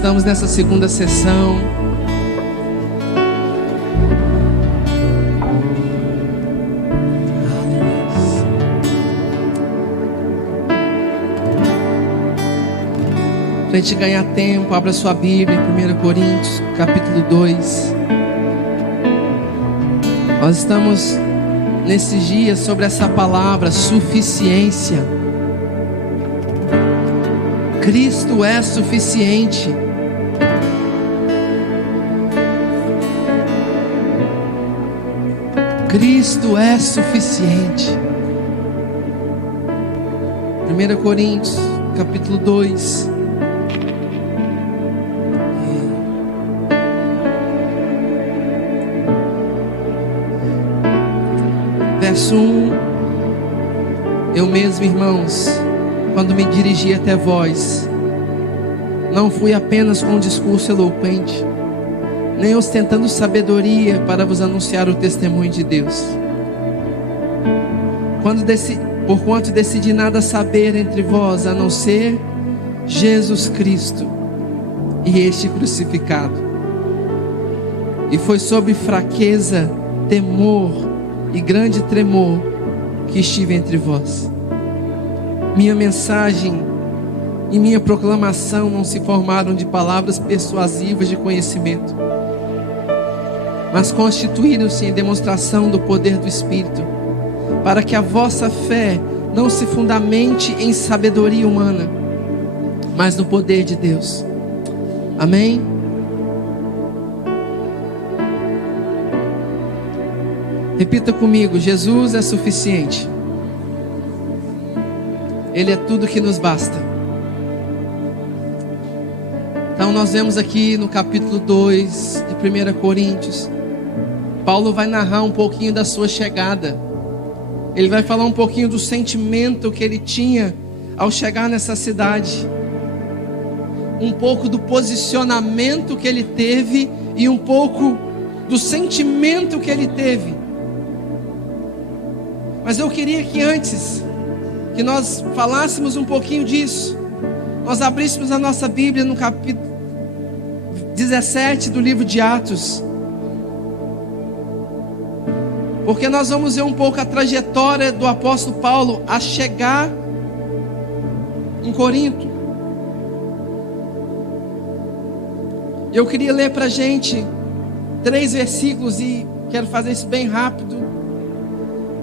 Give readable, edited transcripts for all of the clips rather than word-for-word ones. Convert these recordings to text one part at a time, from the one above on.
Estamos nessa segunda sessão. Para a gente ganhar tempo, abra sua Bíblia em 1 Coríntios, capítulo 2. Nós estamos nesses dias sobre essa palavra, suficiência. Cristo é suficiente. Cristo é suficiente. 1 Coríntios, capítulo 2. Verso 1. Eu mesmo, irmãos, quando me dirigi até vós, não fui apenas com um discurso eloquente, nem ostentando sabedoria para vos anunciar o testemunho de Deus. Porquanto decidi nada saber entre vós, a não ser Jesus Cristo e este crucificado. E foi sob fraqueza, temor e grande tremor que estive entre vós. Minha mensagem e minha proclamação não se formaram de palavras persuasivas de conhecimento, mas constituíram-se em demonstração do poder do Espírito, para que a vossa fé não se fundamente em sabedoria humana, mas no poder de Deus. Amém? Repita comigo: Jesus é suficiente. Ele é tudo que nos basta. Então nós vemos aqui no capítulo 2 de 1 Coríntios, Paulo vai narrar um pouquinho da sua chegada. Ele vai falar um pouquinho do sentimento que ele tinha ao chegar nessa cidade, um pouco do posicionamento que ele teve e um pouco do sentimento que ele teve. Mas eu queria que antes que nós falássemos um pouquinho disso, nós abríssemos a nossa Bíblia no capítulo 17 do livro de Atos, porque nós vamos ver um pouco a trajetória do apóstolo Paulo a chegar em Corinto. Eu queria ler para a gente 3 versículos e quero fazer isso bem rápido.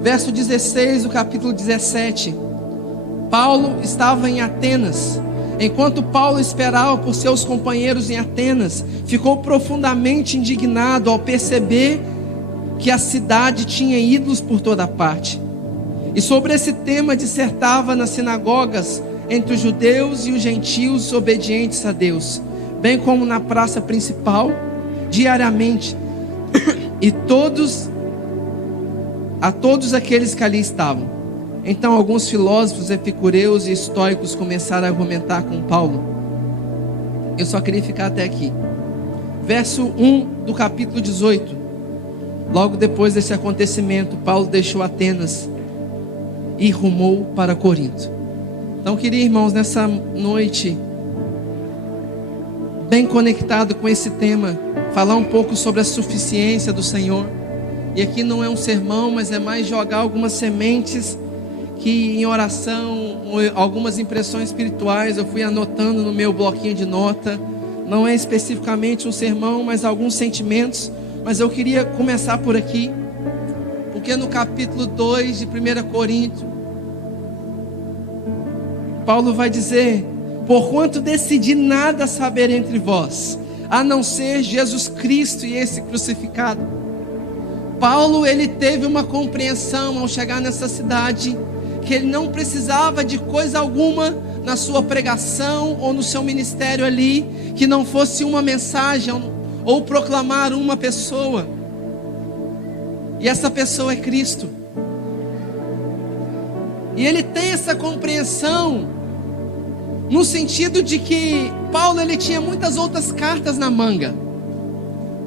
Verso 16 do capítulo 17. Paulo estava em Atenas. Enquanto Paulo esperava por seus companheiros em Atenas, ficou profundamente indignado ao perceber que a cidade tinha ídolos por toda parte. E sobre esse tema dissertava nas sinagogas entre os judeus e os gentios obedientes a Deus, bem como na praça principal, diariamente, e a todos aqueles que ali estavam. Então alguns filósofos epicureus e estoicos começaram a argumentar com Paulo. Eu só queria ficar até aqui. Verso 1 do capítulo 18. Logo depois desse acontecimento, Paulo deixou Atenas e rumou para Corinto. Então queria, irmãos, nessa noite, bem conectado com esse tema, falar um pouco sobre a suficiência do Senhor. E aqui não é um sermão, mas é mais jogar algumas sementes que em oração, algumas impressões espirituais eu fui anotando no meu bloquinho de nota. Não é especificamente um sermão, mas alguns sentimentos. Mas eu queria começar por aqui, porque no capítulo 2 de 1 Coríntios, Paulo vai dizer: porquanto decidi nada saber entre vós, a não ser Jesus Cristo e esse crucificado. Paulo, ele teve uma compreensão ao chegar nessa cidade, que ele não precisava de coisa alguma na sua pregação ou no seu ministério ali, que não fosse uma mensagem ou proclamar uma pessoa. E essa pessoa é Cristo. E ele tem essa compreensão no sentido de que Paulo, ele tinha muitas outras cartas na manga.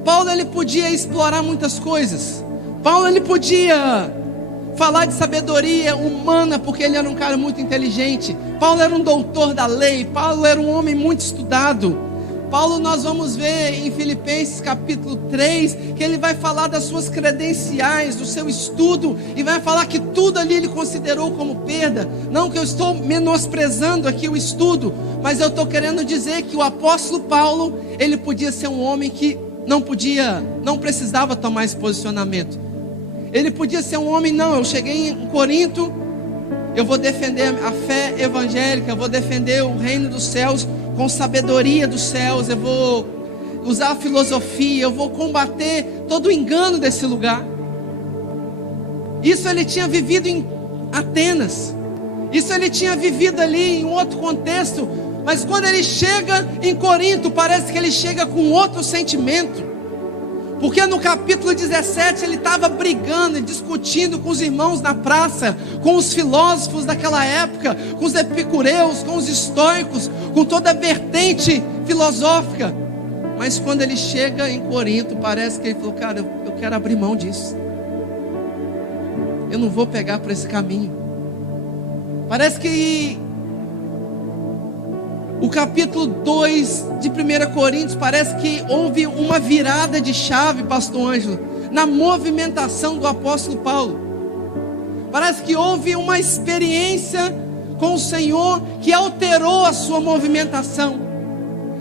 Paulo, ele podia explorar muitas coisas. Paulo, ele podia falar de sabedoria humana, porque ele era um cara muito inteligente. Paulo era um doutor da lei. Paulo era um homem muito estudado. Paulo, nós vamos ver em Filipenses capítulo 3, que ele vai falar das suas credenciais, do seu estudo, e vai falar que tudo ali ele considerou como perda. Não que eu estou menosprezando aqui o estudo, mas eu estou querendo dizer que o apóstolo Paulo, ele podia ser um homem que não precisava tomar esse posicionamento. Ele podia ser um homem, eu cheguei em Corinto, eu vou defender a fé evangélica, eu vou defender o reino dos céus com sabedoria dos céus, eu vou usar a filosofia, eu vou combater todo o engano desse lugar. Isso ele tinha vivido em Atenas, isso ele tinha vivido ali em outro contexto, mas quando ele chega em Corinto, parece que ele chega com outro sentimento. Porque no capítulo 17 ele estava brigando e discutindo com os irmãos na praça, com os filósofos daquela época, com os epicureus, com os estoicos, com toda a vertente filosófica. Mas quando ele chega em Corinto, parece que ele falou: cara, eu quero abrir mão disso. Eu não vou pegar por esse caminho. Parece que o capítulo 2 de 1 Coríntios, parece que houve uma virada de chave, pastor Ângelo, na movimentação do apóstolo Paulo. Parece que houve uma experiência com o Senhor que alterou a sua movimentação,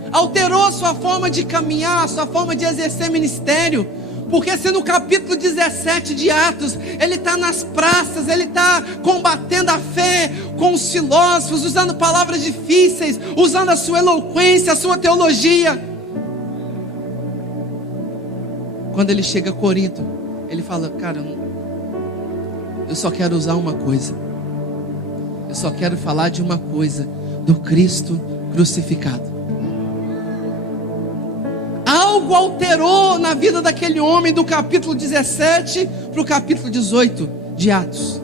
alterou a sua forma de caminhar, a sua forma de exercer ministério. Porque se no capítulo 17 de Atos, ele está nas praças, ele está combatendo a fé com os filósofos, usando palavras difíceis, usando a sua eloquência, a sua teologia. Quando ele chega a Corinto, ele fala: cara, eu só quero usar uma coisa, eu só quero falar de uma coisa, do Cristo crucificado. Algo alterou na vida daquele homem do capítulo 17 para o capítulo 18 de Atos.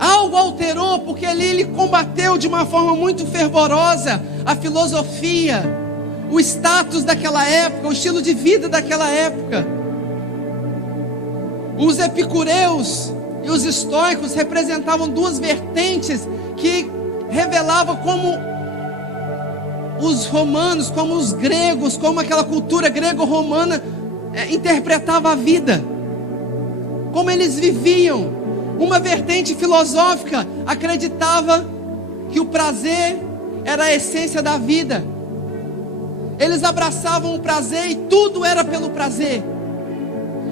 Algo alterou, porque ali ele combateu de uma forma muito fervorosa a filosofia, o status daquela época, o estilo de vida daquela época. Os epicureus e os estoicos representavam duas vertentes que revelavam como os romanos, como os gregos, como aquela cultura grego-romana interpretava a vida, como eles viviam. Uma vertente filosófica acreditava que o prazer era a essência da vida. Eles abraçavam o prazer e tudo era pelo prazer.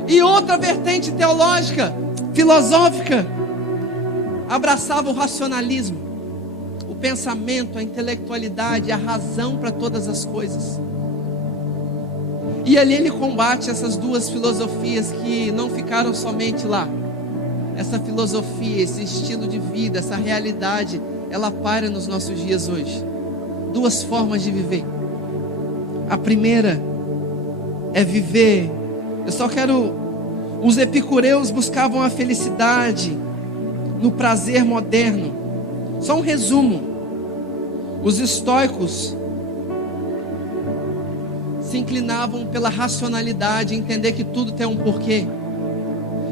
E outra vertente teológica, filosófica, abraçava o racionalismo, o pensamento, a intelectualidade, a razão para todas as coisas. E ali ele combate essas duas filosofias que não ficaram somente lá. Essa filosofia, esse estilo de vida, essa realidade, ela paira nos nossos dias hoje. Duas formas de viver. A primeira é viver. Os epicureus buscavam a felicidade no prazer moderno. Só um resumo. Os estoicos se inclinavam pela racionalidade, entender que tudo tem um porquê.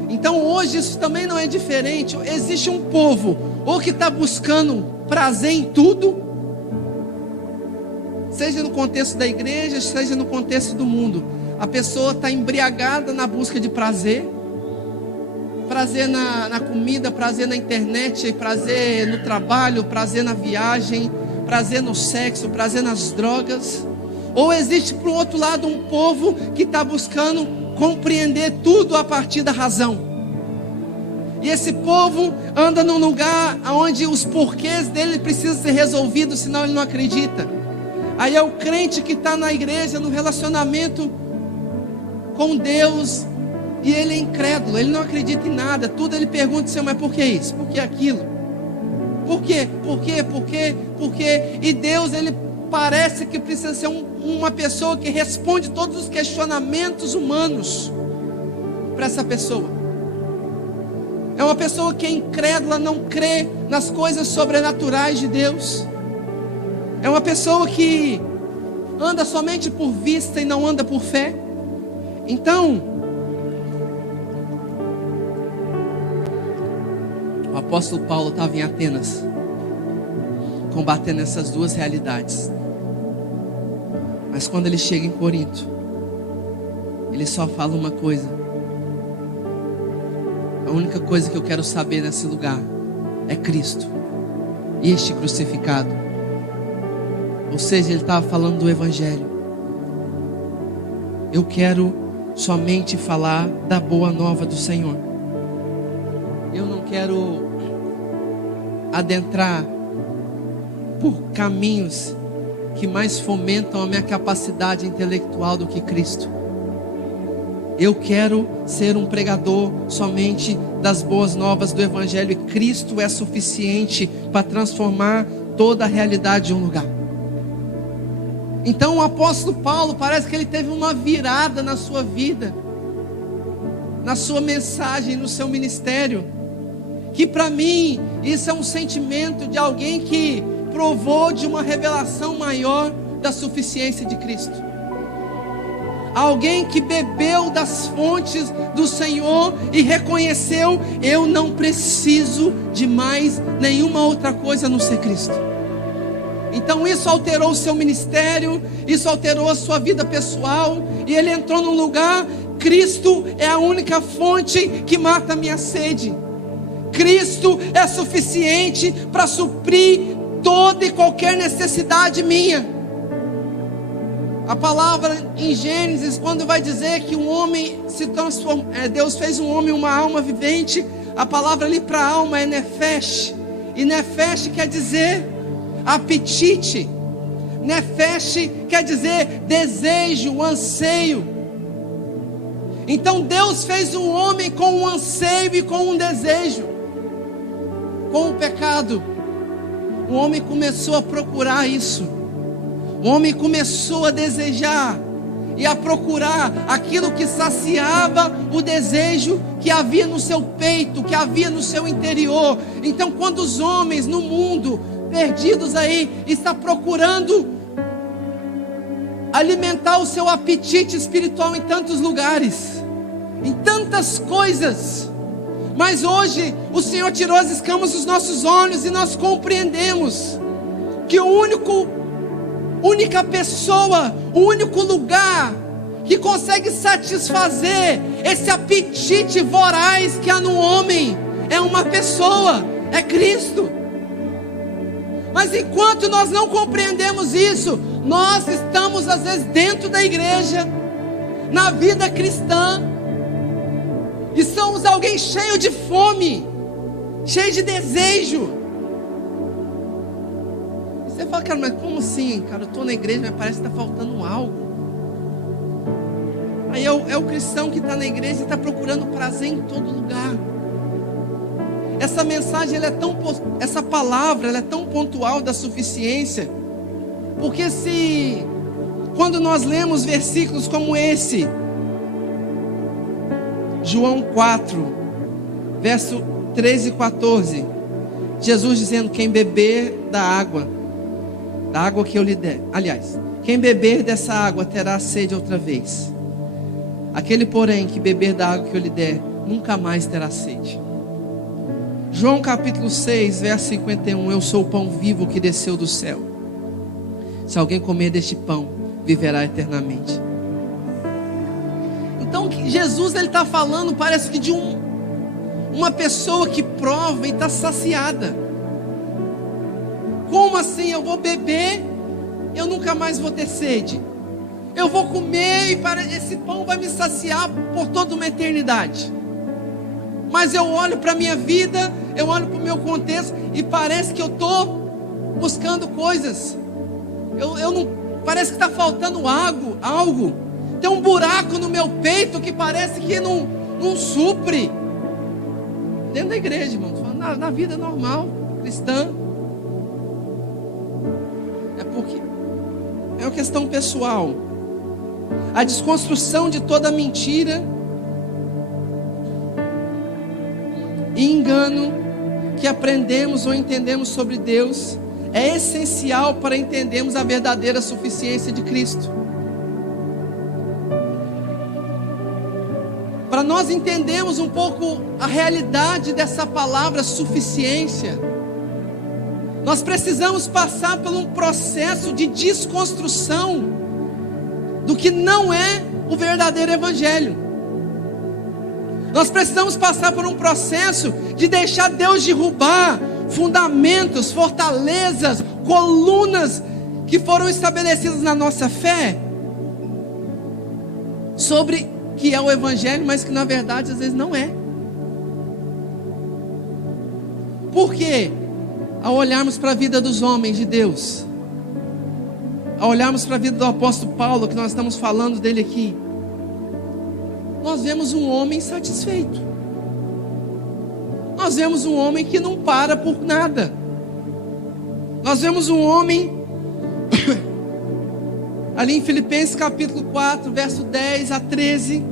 Então hoje isso também não é diferente. Existe um povo ou que está buscando prazer em tudo, seja no contexto da igreja, seja no contexto do mundo. A pessoa está embriagada na busca de prazer. Prazer na comida, prazer na internet, prazer no trabalho, prazer na viagem, prazer no sexo, prazer nas drogas. Ou existe, por outro lado, um povo que está buscando compreender tudo a partir da razão. E esse povo anda num lugar onde os porquês dele precisam ser resolvidos, senão ele não acredita. Aí é o crente que está na igreja, no relacionamento com Deus, e ele é incrédulo, ele não acredita em nada. Tudo ele pergunta: Senhor, mas por que isso? Por que aquilo? Por quê? Por quê? Por quê? Por quê? E Deus, ele parece que precisa ser uma pessoa que responde todos os questionamentos humanos para essa pessoa. É uma pessoa que é incrédula, não crê nas coisas sobrenaturais de Deus. É uma pessoa que anda somente por vista e não anda por fé. Então, o apóstolo Paulo estava em Atenas, combatendo essas duas realidades. Mas quando ele chega em Corinto, ele só fala uma coisa: a única coisa que eu quero saber nesse lugar é Cristo e este crucificado. Ou seja, ele estava falando do Evangelho. Eu quero somente falar da boa nova do Senhor. Eu não quero adentrar por caminhos que mais fomentam a minha capacidade intelectual do que Cristo. Eu quero ser um pregador somente das boas novas do Evangelho, e Cristo é suficiente para transformar toda a realidade de um lugar. Então o apóstolo Paulo, parece que ele teve uma virada na sua vida, na sua mensagem, no seu ministério, que para mim isso é um sentimento de alguém que provou de uma revelação maior da suficiência de Cristo. Alguém que bebeu das fontes do Senhor e reconheceu: eu não preciso de mais nenhuma outra coisa a não ser Cristo. Então isso alterou o seu ministério, isso alterou a sua vida pessoal, e ele entrou num lugar: Cristo é a única fonte que mata a minha sede. Cristo é suficiente para suprir toda e qualquer necessidade minha. A palavra em Gênesis, quando vai dizer que um homem se transforma, Deus fez um homem uma alma vivente, a palavra ali para alma é nefesh, e nefesh quer dizer apetite, nefesh quer dizer desejo, anseio. Então Deus fez um homem com um anseio e com um desejo. Com o pecado, o homem começou a procurar isso. O homem começou a desejar e a procurar aquilo que saciava o desejo que havia no seu peito, que havia no seu interior. Então, quando os homens no mundo, perdidos aí, estão procurando alimentar o seu apetite espiritual em tantos lugares, em tantas coisas, mas hoje o Senhor tirou as escamas dos nossos olhos e nós compreendemos que única pessoa, o único lugar que consegue satisfazer esse apetite voraz que há no homem é uma pessoa, é Cristo. Mas enquanto nós não compreendemos isso, nós estamos às vezes dentro da igreja, na vida cristã, e somos alguém cheio de fome, cheio de desejo. Você fala: cara, mas como assim? Cara, eu estou na igreja, mas parece que está faltando algo. Aí é o cristão que está na igreja e está procurando prazer em todo lugar. Essa mensagem, essa palavra, ela é tão pontual da suficiência, porque quando nós lemos versículos como esse, João 4, verso 13 e 14, Jesus dizendo: quem beber da água que eu lhe der, aliás, quem beber dessa água terá sede outra vez. Aquele, porém, que beber da água que eu lhe der, nunca mais terá sede. João capítulo 6, verso 51, eu sou o pão vivo que desceu do céu. Se alguém comer deste pão, viverá eternamente. Então Jesus, ele está falando, parece que de uma pessoa que prova e está saciada. Como assim? Eu vou beber, eu nunca mais vou ter sede. Eu vou comer e esse pão vai me saciar por toda uma eternidade. Mas eu olho para a minha vida, eu olho para o meu contexto e parece que eu estou buscando coisas. Parece que está faltando algo. Tem um buraco no meu peito que parece que não supre. Dentro da igreja, irmão, na vida normal, cristã. É porque é uma questão pessoal. A desconstrução de toda mentira e engano que aprendemos ou entendemos sobre Deus é essencial para entendermos a verdadeira suficiência de Cristo. Para nós entendermos um pouco a realidade dessa palavra suficiência, nós precisamos passar por um processo de desconstrução do que não é o verdadeiro evangelho. Nós precisamos passar por um processo de deixar Deus derrubar fundamentos, fortalezas, colunas que foram estabelecidas na nossa fé sobre que é o evangelho, mas que na verdade às vezes não é. Por quê? Ao olharmos para a vida dos homens de Deus, ao olharmos para a vida do apóstolo Paulo, que nós estamos falando dele aqui, nós vemos um homem satisfeito. Nós vemos um homem que não para por nada. Nós vemos um homem ali em Filipenses capítulo 4, verso 10 a 13,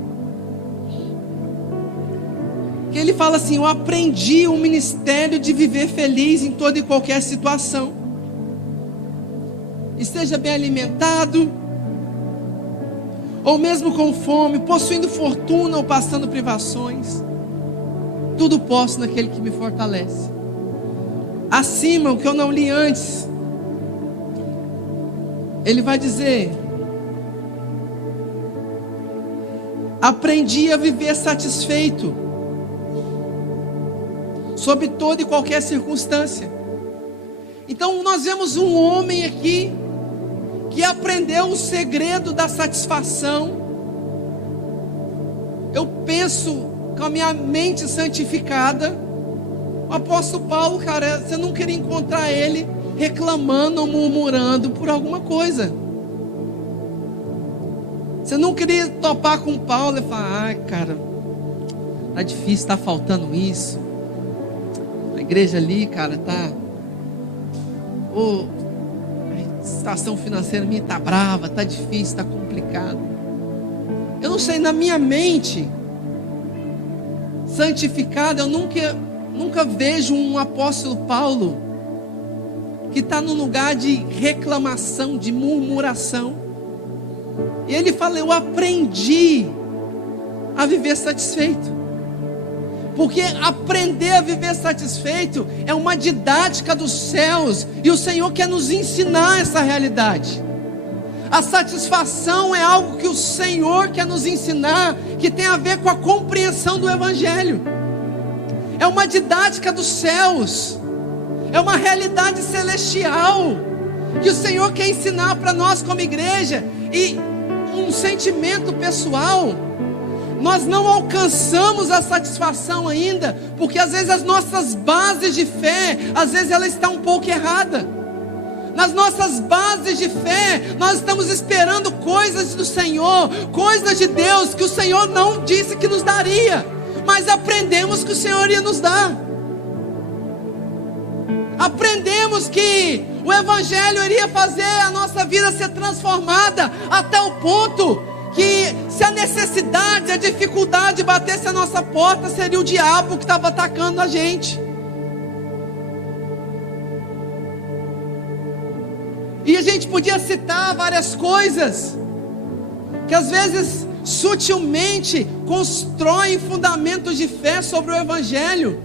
que ele fala assim: eu aprendi o ministério de viver feliz em toda e qualquer situação, esteja bem alimentado, ou mesmo com fome, possuindo fortuna ou passando privações, tudo posso naquele que me fortalece. Acima, o que eu não li antes, ele vai dizer: aprendi a viver satisfeito sob toda e qualquer circunstância. Então nós vemos um homem aqui que aprendeu o segredo da satisfação. Eu penso com a minha mente santificada. O apóstolo Paulo, cara, você não queria encontrar ele reclamando ou murmurando por alguma coisa. Você não queria topar com Paulo e falar: ai, cara, tá difícil, tá faltando isso. A igreja ali, cara, tá... a situação financeira minha tá brava, tá difícil, tá complicado. Eu não sei, na minha mente santificada, eu nunca vejo um apóstolo Paulo que está no lugar de reclamação, de murmuração. E ele fala: eu aprendi a viver satisfeito. Porque aprender a viver satisfeito é uma didática dos céus, e o Senhor quer nos ensinar essa realidade. A satisfação é algo que o Senhor quer nos ensinar, que tem a ver com a compreensão do evangelho. É uma didática dos céus, é uma realidade celestial que o Senhor quer ensinar para nós como igreja. E um sentimento pessoal: nós não alcançamos a satisfação ainda, porque às vezes as nossas bases de fé, às vezes ela está um pouco errada. Nas nossas bases de fé, nós estamos esperando coisas do Senhor, coisas de Deus que o Senhor não disse que nos daria, mas aprendemos que o Senhor ia nos dar. Aprendemos que o evangelho iria fazer a nossa vida ser transformada, até o ponto que, se a necessidade, a dificuldade batesse a nossa porta, seria o diabo que estava atacando a gente. E a gente podia citar várias coisas que às vezes sutilmente constroem fundamentos de fé sobre o evangelho.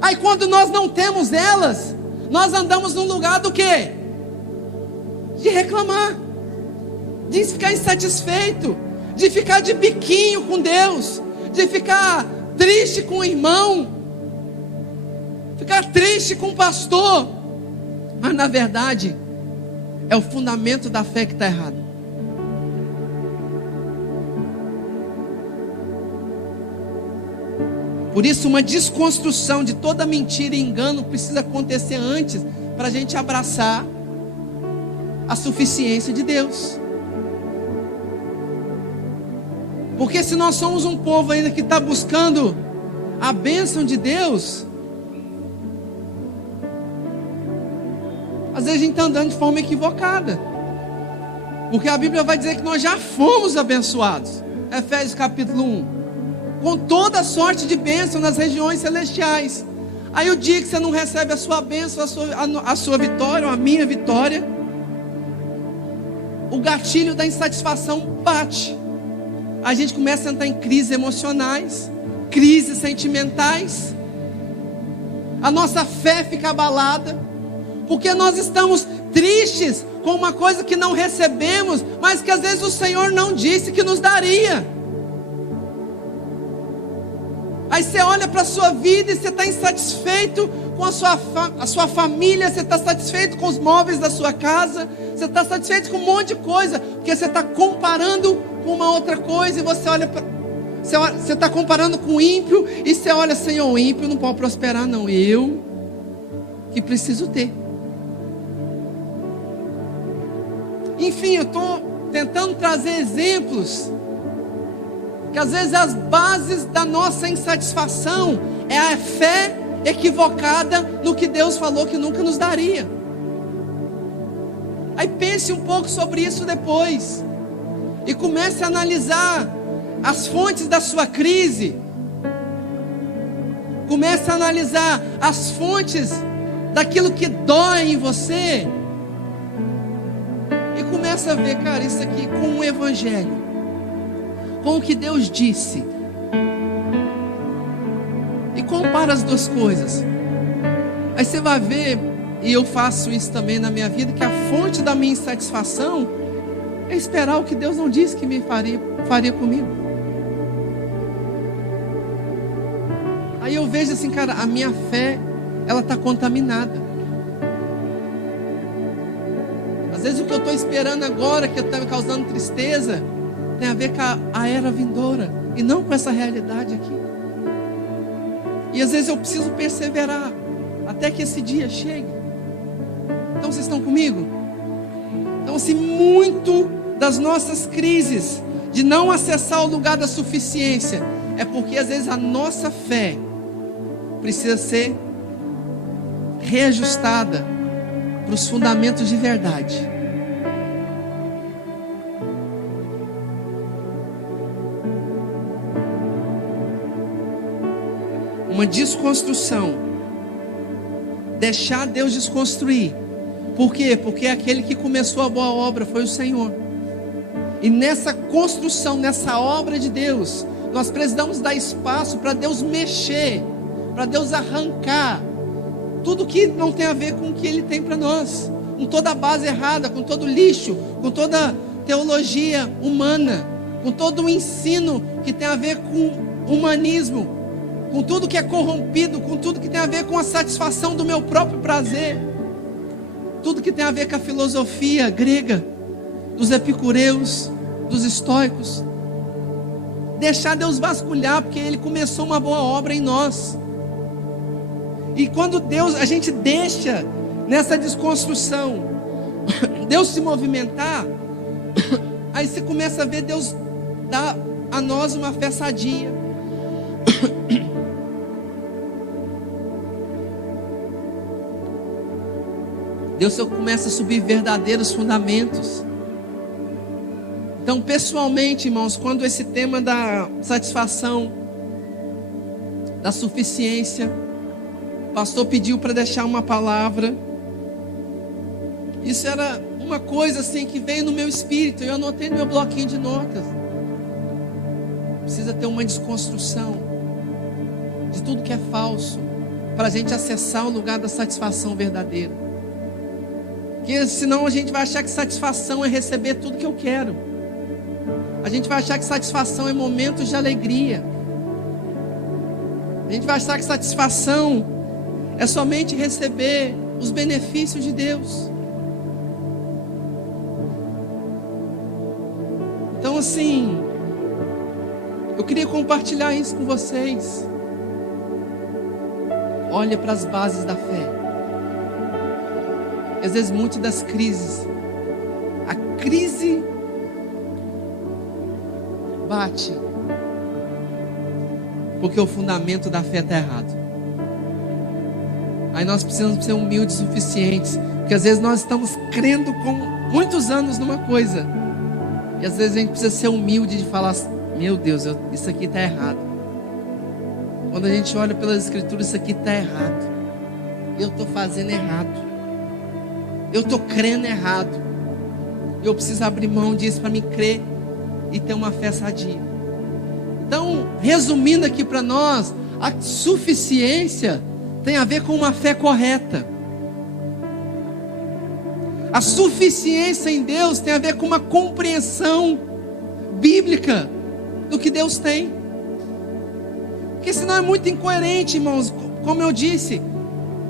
Aí quando nós não temos elas, nós andamos num lugar do quê? De reclamar, de ficar insatisfeito, de ficar de biquinho com Deus, de ficar triste com o irmão, ficar triste com o pastor. Mas na verdade é o fundamento da fé que está errado. Por isso, uma desconstrução de toda mentira e engano precisa acontecer antes, para a gente abraçar a suficiência de Deus. Porque se nós somos um povo ainda que está buscando a bênção de Deus, às vezes a gente está andando de forma equivocada. Porque a Bíblia vai dizer que nós já fomos abençoados. Efésios capítulo 1. Com toda sorte de bênção nas regiões celestiais. Aí o dia que você não recebe a sua bênção, a sua vitória, ou a minha vitória, o gatilho da insatisfação bate. A gente começa a entrar em crises emocionais, crises sentimentais. A nossa fé fica abalada, porque nós estamos tristes com uma coisa que não recebemos, mas que às vezes o Senhor não disse que nos daria. Aí você olha para a sua vida e você está insatisfeito com a sua família, você está satisfeito com os móveis da sua casa, você está satisfeito com um monte de coisa, porque você está comparando com uma outra coisa, e você olha para... Você está comparando com o ímpio, e você olha, Senhor, o ímpio não pode prosperar não, eu que preciso ter. Enfim, eu estou tentando trazer exemplos, que às vezes as bases da nossa insatisfação é a fé equivocada no que Deus falou que nunca nos daria. Aí pense um pouco sobre isso depois, e comece a analisar as fontes da sua crise. Comece a analisar as fontes daquilo que dói em você, e comece a ver, cara, isso aqui com o Evangelho, com o que Deus disse, e compara as duas coisas. Aí você vai ver, e eu faço isso também na minha vida, que a fonte da minha insatisfação é esperar o que Deus não disse que me faria comigo. Aí eu vejo assim, cara, a minha fé, ela está contaminada. Às vezes o que eu estou esperando agora, que está me causando tristeza, tem a ver com a era vindoura, e não com essa realidade aqui. E às vezes eu preciso perseverar até que esse dia chegue. Então vocês estão comigo? Então assim, muito das nossas crises de não acessar o lugar da suficiência é porque às vezes a nossa fé precisa ser reajustada para os fundamentos de verdade. Uma desconstrução. Deixar Deus desconstruir. Por quê? Porque aquele que começou a boa obra foi o Senhor. E nessa construção, nessa obra de Deus, nós precisamos dar espaço para Deus mexer, para Deus arrancar tudo que não tem a ver com o que Ele tem para nós, com toda a base errada, com todo o lixo, com toda a teologia humana, com todo o ensino que tem a ver com humanismo, com tudo que é corrompido, com tudo que tem a ver com a satisfação do meu próprio prazer, tudo que tem a ver com a filosofia grega, dos epicureus, dos estoicos. Deixar Deus vasculhar, porque Ele começou uma boa obra em nós. E quando a gente deixa nessa desconstrução, Deus se movimentar, aí você começa a ver Deus dar a nós uma fé sadia. Deus começa a subir verdadeiros fundamentos. Então, pessoalmente, irmãos, quando esse tema da satisfação, da suficiência, o pastor pediu para deixar uma palavra, isso era uma coisa assim que veio no meu espírito, eu anotei no meu bloquinho de notas. Precisa ter uma desconstrução de tudo que é falso, para a gente acessar o lugar da satisfação verdadeira. Porque senão a gente vai achar que satisfação é receber tudo que eu quero. A gente vai achar que satisfação é momentos de alegria. A gente vai achar que satisfação é somente receber os benefícios de Deus. Então assim, eu queria compartilhar isso com vocês. Olha para as bases da fé. Às vezes muitas das crises, a crise bate porque o fundamento da fé está errado. Aí nós precisamos ser humildes o suficientes, porque às vezes nós estamos crendo com muitos anos numa coisa, e às vezes a gente precisa ser humilde de falar: meu Deus, isso aqui está errado. Quando a gente olha pelas escrituras, isso aqui está errado, eu estou fazendo errado, eu estou crendo errado, eu preciso abrir mão disso para me crer e ter uma fé sadia. Então, resumindo aqui para nós, a suficiência tem a ver com uma fé correta. A suficiência em Deus tem a ver com uma compreensão bíblica do que Deus tem. Porque senão é muito incoerente, irmãos. Como eu disse,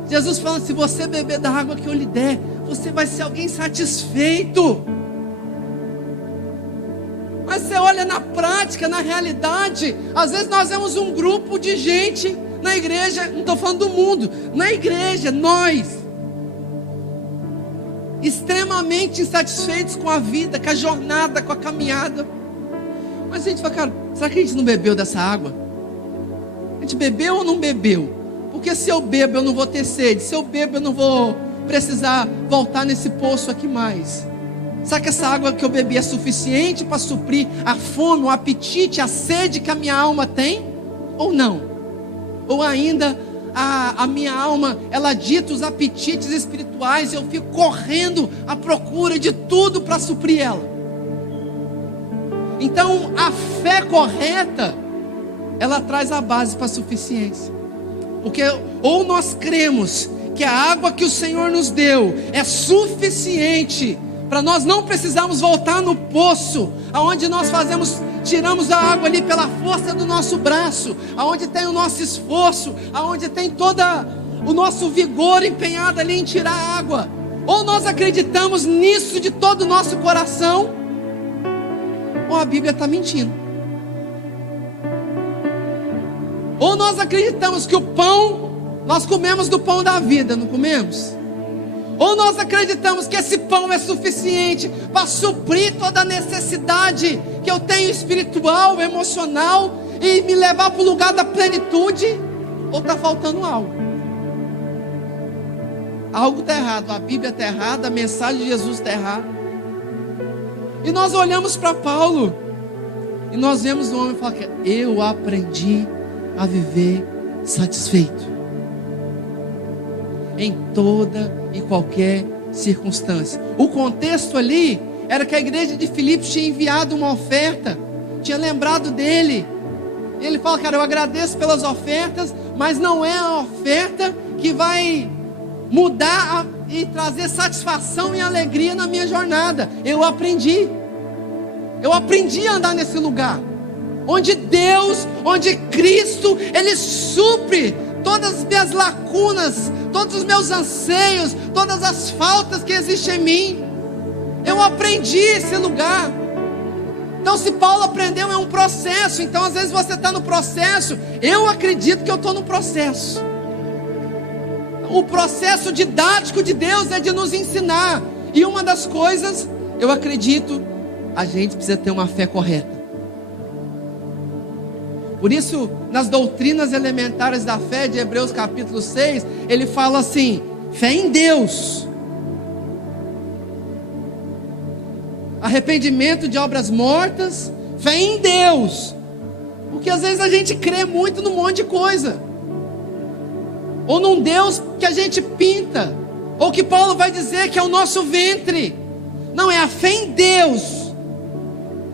Jesus fala: se você beber da água que eu lhe der, você vai ser alguém satisfeito. Mas você olha na prática, na realidade, às vezes nós vemos um grupo de gente na igreja, não estou falando do mundo, na igreja, nós, extremamente insatisfeitos com a vida, com a jornada, com a caminhada. Mas a gente fala: cara, será que a gente não bebeu dessa água? A gente bebeu ou não bebeu? Porque se eu bebo eu não vou ter sede, se eu bebo eu não vou precisar voltar nesse poço aqui mais. Será que essa água que eu bebi é suficiente para suprir a fome, o apetite, a sede que a minha alma tem? Ou não? Ou ainda a minha alma, ela dita os apetites espirituais e eu fico correndo à procura de tudo para suprir ela? Então a fé correta, ela traz a base para a suficiência. Porque ou nós cremos que a água que o Senhor nos deu é suficiente para nós não precisarmos voltar no poço, aonde nós tiramos a água ali pela força do nosso braço, aonde tem o nosso esforço, aonde tem todo o nosso vigor empenhado ali em tirar a água. Ou nós acreditamos nisso de todo o nosso coração, ou a Bíblia está mentindo. Ou nós acreditamos que o pão, nós comemos do pão da vida, não comemos? Ou nós acreditamos que esse pão é suficiente para suprir toda a necessidade que eu tenho espiritual, emocional, e me levar para o lugar da plenitude? Ou está faltando algo? Algo está errado, a Bíblia está errada, a mensagem de Jesus está errada. E nós olhamos para Paulo, e nós vemos um homem falar que eu aprendi a viver satisfeito em toda e qualquer circunstância. O contexto ali era que a igreja de Filipos tinha enviado uma oferta, tinha lembrado dele. E ele fala: cara, eu agradeço pelas ofertas, mas não é a oferta que vai mudar e trazer satisfação e alegria na minha jornada. Eu aprendi a andar nesse lugar onde Deus, onde Cristo, Ele supre todas as minhas lacunas, todos os meus anseios, todas as faltas que existem em mim. Eu aprendi esse lugar. Então, se Paulo aprendeu, é um processo. Então, às vezes você está no processo. Eu acredito que eu estou no processo. O processo didático de Deus é de nos ensinar. E uma das coisas, eu acredito, a gente precisa ter uma fé correta. Por isso, nas doutrinas elementares da fé de Hebreus capítulo 6, ele fala assim: fé em Deus, arrependimento de obras mortas, fé em Deus. Porque às vezes a gente crê muito num monte de coisa, ou num Deus que a gente pinta, ou que Paulo vai dizer que é o nosso ventre. Não, é a fé em Deus,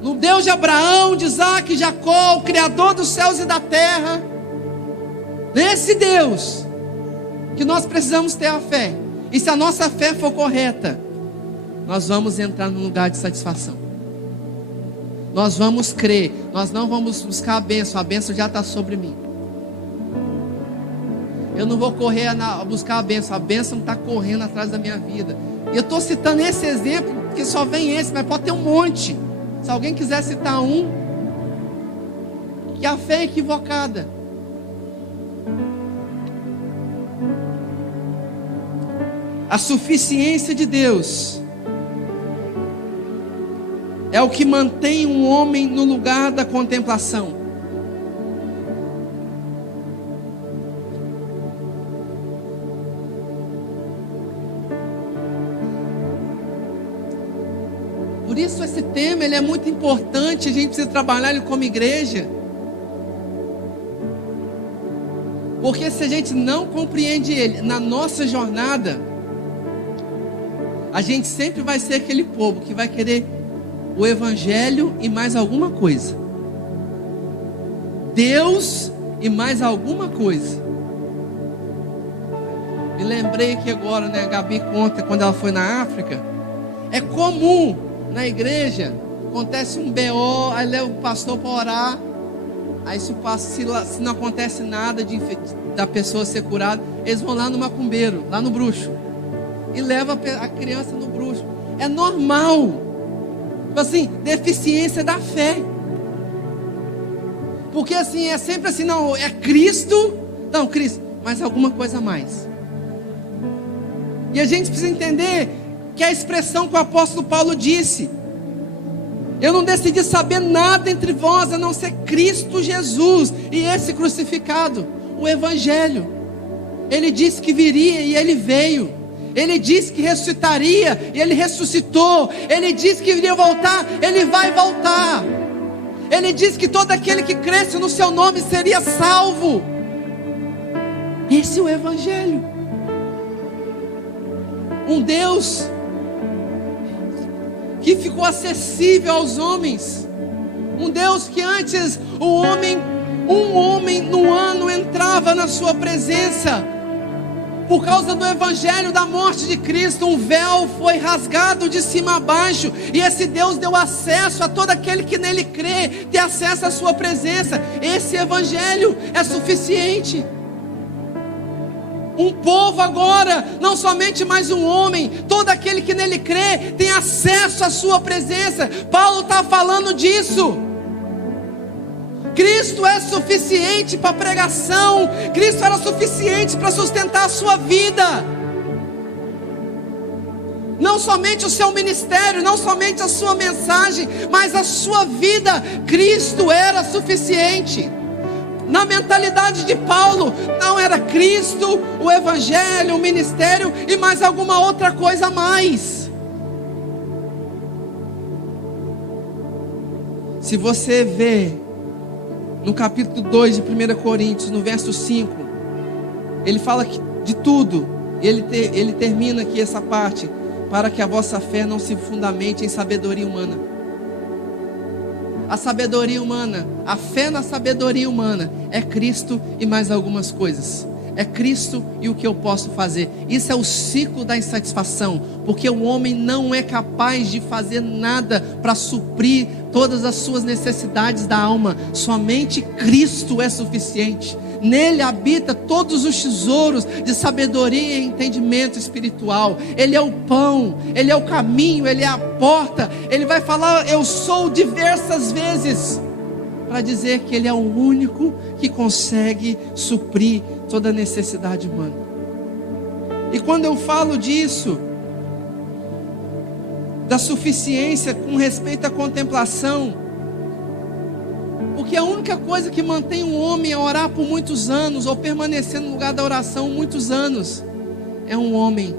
no Deus de Abraão, de Isaac e Jacó, o Criador dos céus e da terra. Nesse Deus que nós precisamos ter a fé. E se a nossa fé for correta, nós vamos entrar num lugar de satisfação. Nós vamos crer, nós não vamos buscar a bênção já está sobre mim. Eu não vou correr a buscar a bênção está correndo atrás da minha vida. E eu estou citando esse exemplo, porque só vem esse, mas pode ter um monte. Se alguém quiser citar um, que a fé é equivocada. A suficiência de Deus é o que mantém um homem no lugar da contemplação. Por isso esse tema ele é muito importante, a gente precisa trabalhar ele como igreja. Porque se a gente não compreende ele na nossa jornada, a gente sempre vai ser aquele povo que vai querer o evangelho e mais alguma coisa. Deus e mais alguma coisa. Me lembrei que agora, né, a Gabi conta quando ela foi na África. É comum na igreja, acontece um BO, aí leva o pastor para orar. Aí se não acontece nada da pessoa ser curada, eles vão lá no macumbeiro, lá no bruxo, e leva a criança no bruxo. É normal. Tipo assim, deficiência da fé. Porque assim, é sempre assim, não, é Cristo, não, Cristo, mas alguma coisa a mais. E a gente precisa entender que a expressão que o apóstolo Paulo disse: eu não decidi saber nada entre vós a não ser Cristo Jesus e esse crucificado, o Evangelho. Ele disse que viria e ele veio. Ele disse que ressuscitaria e ele ressuscitou. Ele disse que iria voltar, ele vai voltar. Ele disse que todo aquele que cresce no seu nome seria salvo. Esse é o Evangelho. Um Deus que ficou acessível aos homens. Um Deus que antes um homem no ano entrava na sua presença. Por causa do evangelho da morte de Cristo, um véu foi rasgado de cima a baixo, e esse Deus deu acesso a todo aquele que nele crê, ter acesso à sua presença. Esse evangelho é suficiente. Um povo agora, não somente mais um homem, todo aquele que nele crê tem acesso à sua presença. Paulo está falando disso. Cristo é suficiente para a pregação. Cristo era suficiente para sustentar a sua vida. Não somente o seu ministério, não somente a sua mensagem, mas a sua vida. Cristo era suficiente. Na mentalidade de Paulo, não era Cristo, o Evangelho, o ministério e mais alguma outra coisa a mais. Se você vê no capítulo 2 de 1 Coríntios, no verso 5, ele fala de tudo. Ele termina aqui essa parte: para que a vossa fé não se fundamente em sabedoria humana. A sabedoria humana, a fé na sabedoria humana é Cristo e mais algumas coisas. É Cristo e o que eu posso fazer. Isso é o ciclo da insatisfação, porque o homem não é capaz de fazer nada para suprir todas as suas necessidades da alma. Somente Cristo é suficiente. Nele habita todos os tesouros de sabedoria e entendimento espiritual. Ele é o pão, Ele é o caminho, Ele é a porta. Ele vai falar eu sou diversas vezes, para dizer que Ele é o único que consegue suprir toda necessidade humana. E quando eu falo disso, da suficiência com respeito à contemplação, porque a única coisa que mantém um homem a orar por muitos anos, ou permanecer no lugar da oração muitos anos, é um homem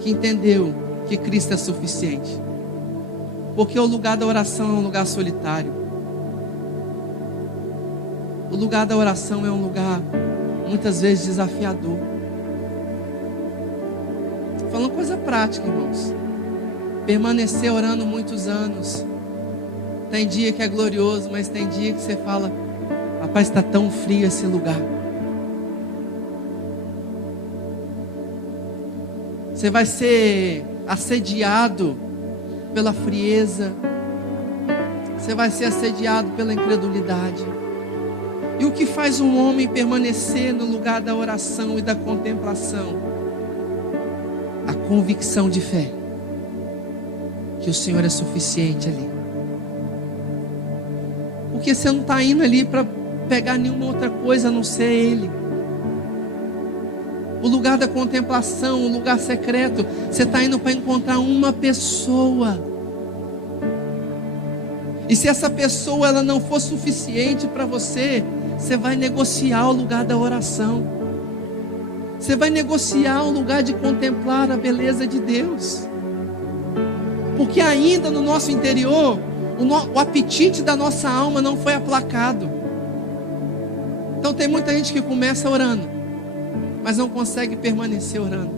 que entendeu que Cristo é suficiente. Porque o lugar da oração é um lugar solitário. O lugar da oração é um lugar muitas vezes desafiador. Falando coisa prática, irmãos. Permanecer orando muitos anos. Tem dia que é glorioso, mas tem dia que você fala: rapaz, está tão frio esse lugar. Você vai ser assediado pela frieza. Você vai ser assediado pela incredulidade. E o que faz um homem permanecer no lugar da oração e da contemplação? A convicção de fé que o Senhor é suficiente ali. Porque você não está indo ali para pegar nenhuma outra coisa a não ser Ele. O lugar da contemplação, o lugar secreto, você está indo para encontrar uma pessoa. E se essa pessoa ela não for suficiente para você, você vai negociar o lugar da oração. Você vai negociar o lugar de contemplar a beleza de Deus. Porque ainda no nosso interior, o apetite da nossa alma não foi aplacado. Então tem muita gente que começa orando, mas não consegue permanecer orando.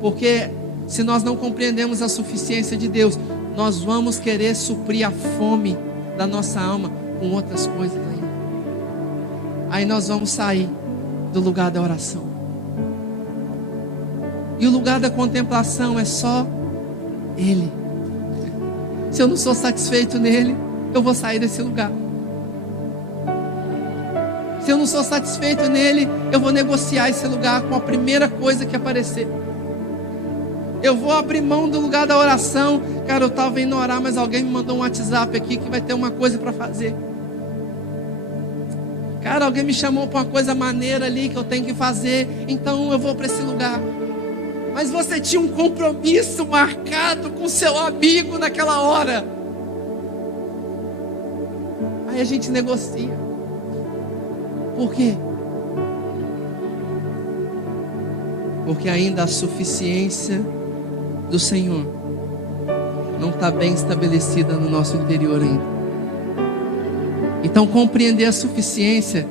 Porque se nós não compreendemos a suficiência de Deus, nós vamos querer suprir a fome da nossa alma com outras coisas aí. Aí nós vamos sair do lugar da oração. E o lugar da contemplação é só Ele. Se eu não sou satisfeito nele, eu vou sair desse lugar. Se eu não sou satisfeito nele, eu vou negociar esse lugar com a primeira coisa que aparecer. Eu vou abrir mão do lugar da oração. Cara, eu estava indo orar, mas alguém me mandou um WhatsApp aqui que vai ter uma coisa para fazer. Cara, alguém me chamou para uma coisa maneira ali que eu tenho que fazer, então eu vou para esse lugar. Mas você tinha um compromisso marcado com seu amigo naquela hora. Aí a gente negocia. Por quê? Porque ainda a suficiência do Senhor não está bem estabelecida no nosso interior ainda. Então compreender a suficiência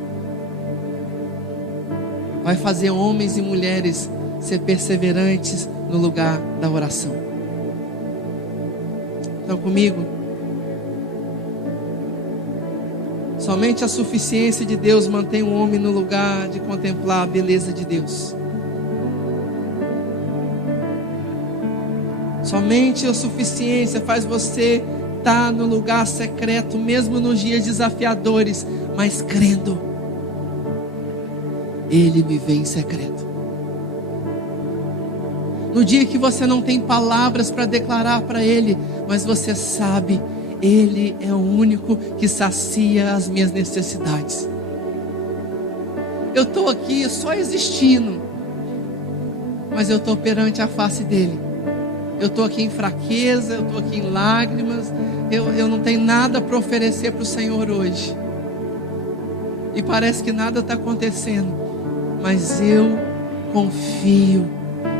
vai fazer homens e mulheres ser perseverantes no lugar da oração. Estão comigo? Somente a suficiência de Deus mantém o homem no lugar de contemplar a beleza de Deus. Somente a suficiência faz você estar no lugar secreto, mesmo nos dias desafiadores, mas crendo. Ele me vê em secreto. No dia que você não tem palavras para declarar para Ele, mas você sabe, Ele é o único que sacia as minhas necessidades. Eu estou aqui só existindo, mas eu estou perante a face dEle. Eu estou aqui em fraqueza, eu estou aqui em lágrimas, eu não tenho nada para oferecer para o Senhor hoje. E parece que nada está acontecendo, mas eu confio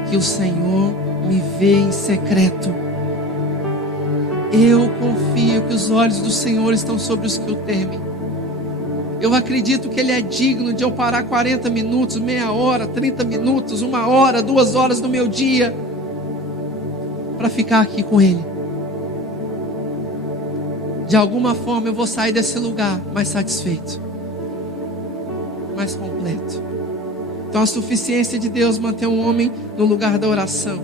que o Senhor me vê em secreto. Eu confio que os olhos do Senhor estão sobre os que o temem. Eu acredito que Ele é digno de eu parar 40 minutos, meia hora, 30 minutos, 1 hora, 2 horas do meu dia para ficar aqui com Ele. De alguma forma eu vou sair desse lugar mais satisfeito, mais completo. Então a suficiência de Deus mantém um homem no lugar da oração.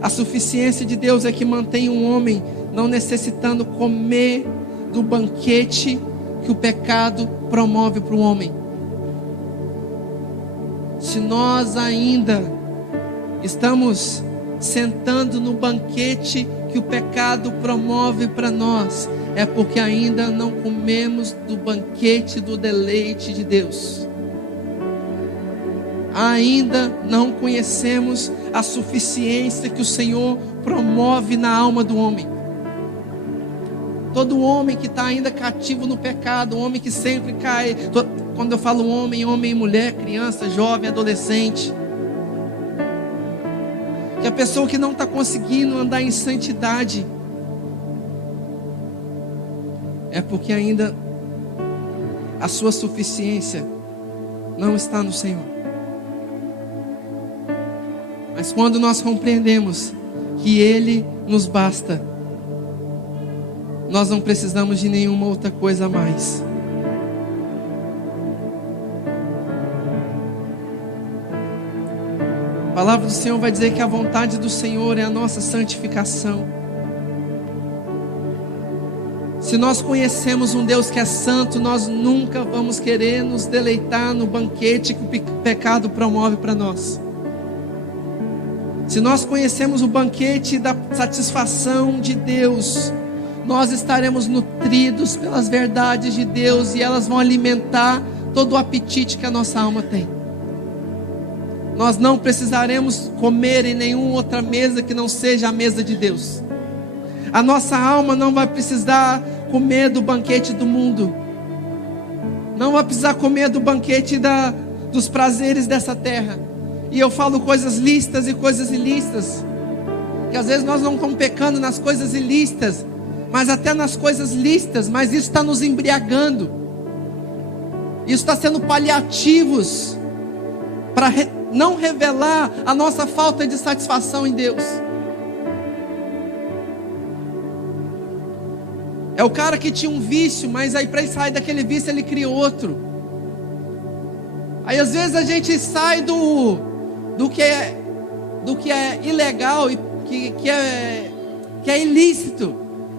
A suficiência de Deus é que mantém um homem não necessitando comer do banquete que o pecado promove para o homem. Se nós ainda estamos sentando no banquete que o pecado promove para nós, é porque ainda não comemos do banquete do deleite de Deus. Ainda não conhecemos a suficiência que o Senhor promove na alma do homem. Todo homem que está ainda cativo no pecado, um homem que sempre cai, quando eu falo homem, homem e mulher, criança, jovem, adolescente, que a pessoa que não está conseguindo andar em santidade, é porque ainda a sua suficiência não está no Senhor. Mas quando nós compreendemos que Ele nos basta, nós não precisamos de nenhuma outra coisa a mais. A palavra do Senhor vai dizer que a vontade do Senhor é a nossa santificação. Se nós conhecemos um Deus que é santo, nós nunca vamos querer nos deleitar no banquete que o pecado promove para nós. Se nós conhecemos o banquete da satisfação de Deus, nós estaremos nutridos pelas verdades de Deus e elas vão alimentar todo o apetite que a nossa alma tem. Nós não precisaremos comer em nenhuma outra mesa que não seja a mesa de Deus. A nossa alma não vai precisar comer do banquete do mundo. Não vai precisar comer do banquete dos prazeres dessa terra. E eu falo coisas lícitas e coisas ilícitas, que às vezes nós não estamos pecando nas coisas ilícitas, mas até nas coisas lícitas, mas isso está nos embriagando. Isso está sendo paliativos para não revelar a nossa falta de satisfação em Deus. É o cara que tinha um vício, mas aí para ele sair daquele vício ele cria outro. Aí às vezes a gente sai do que é ilegal e que é ilícito,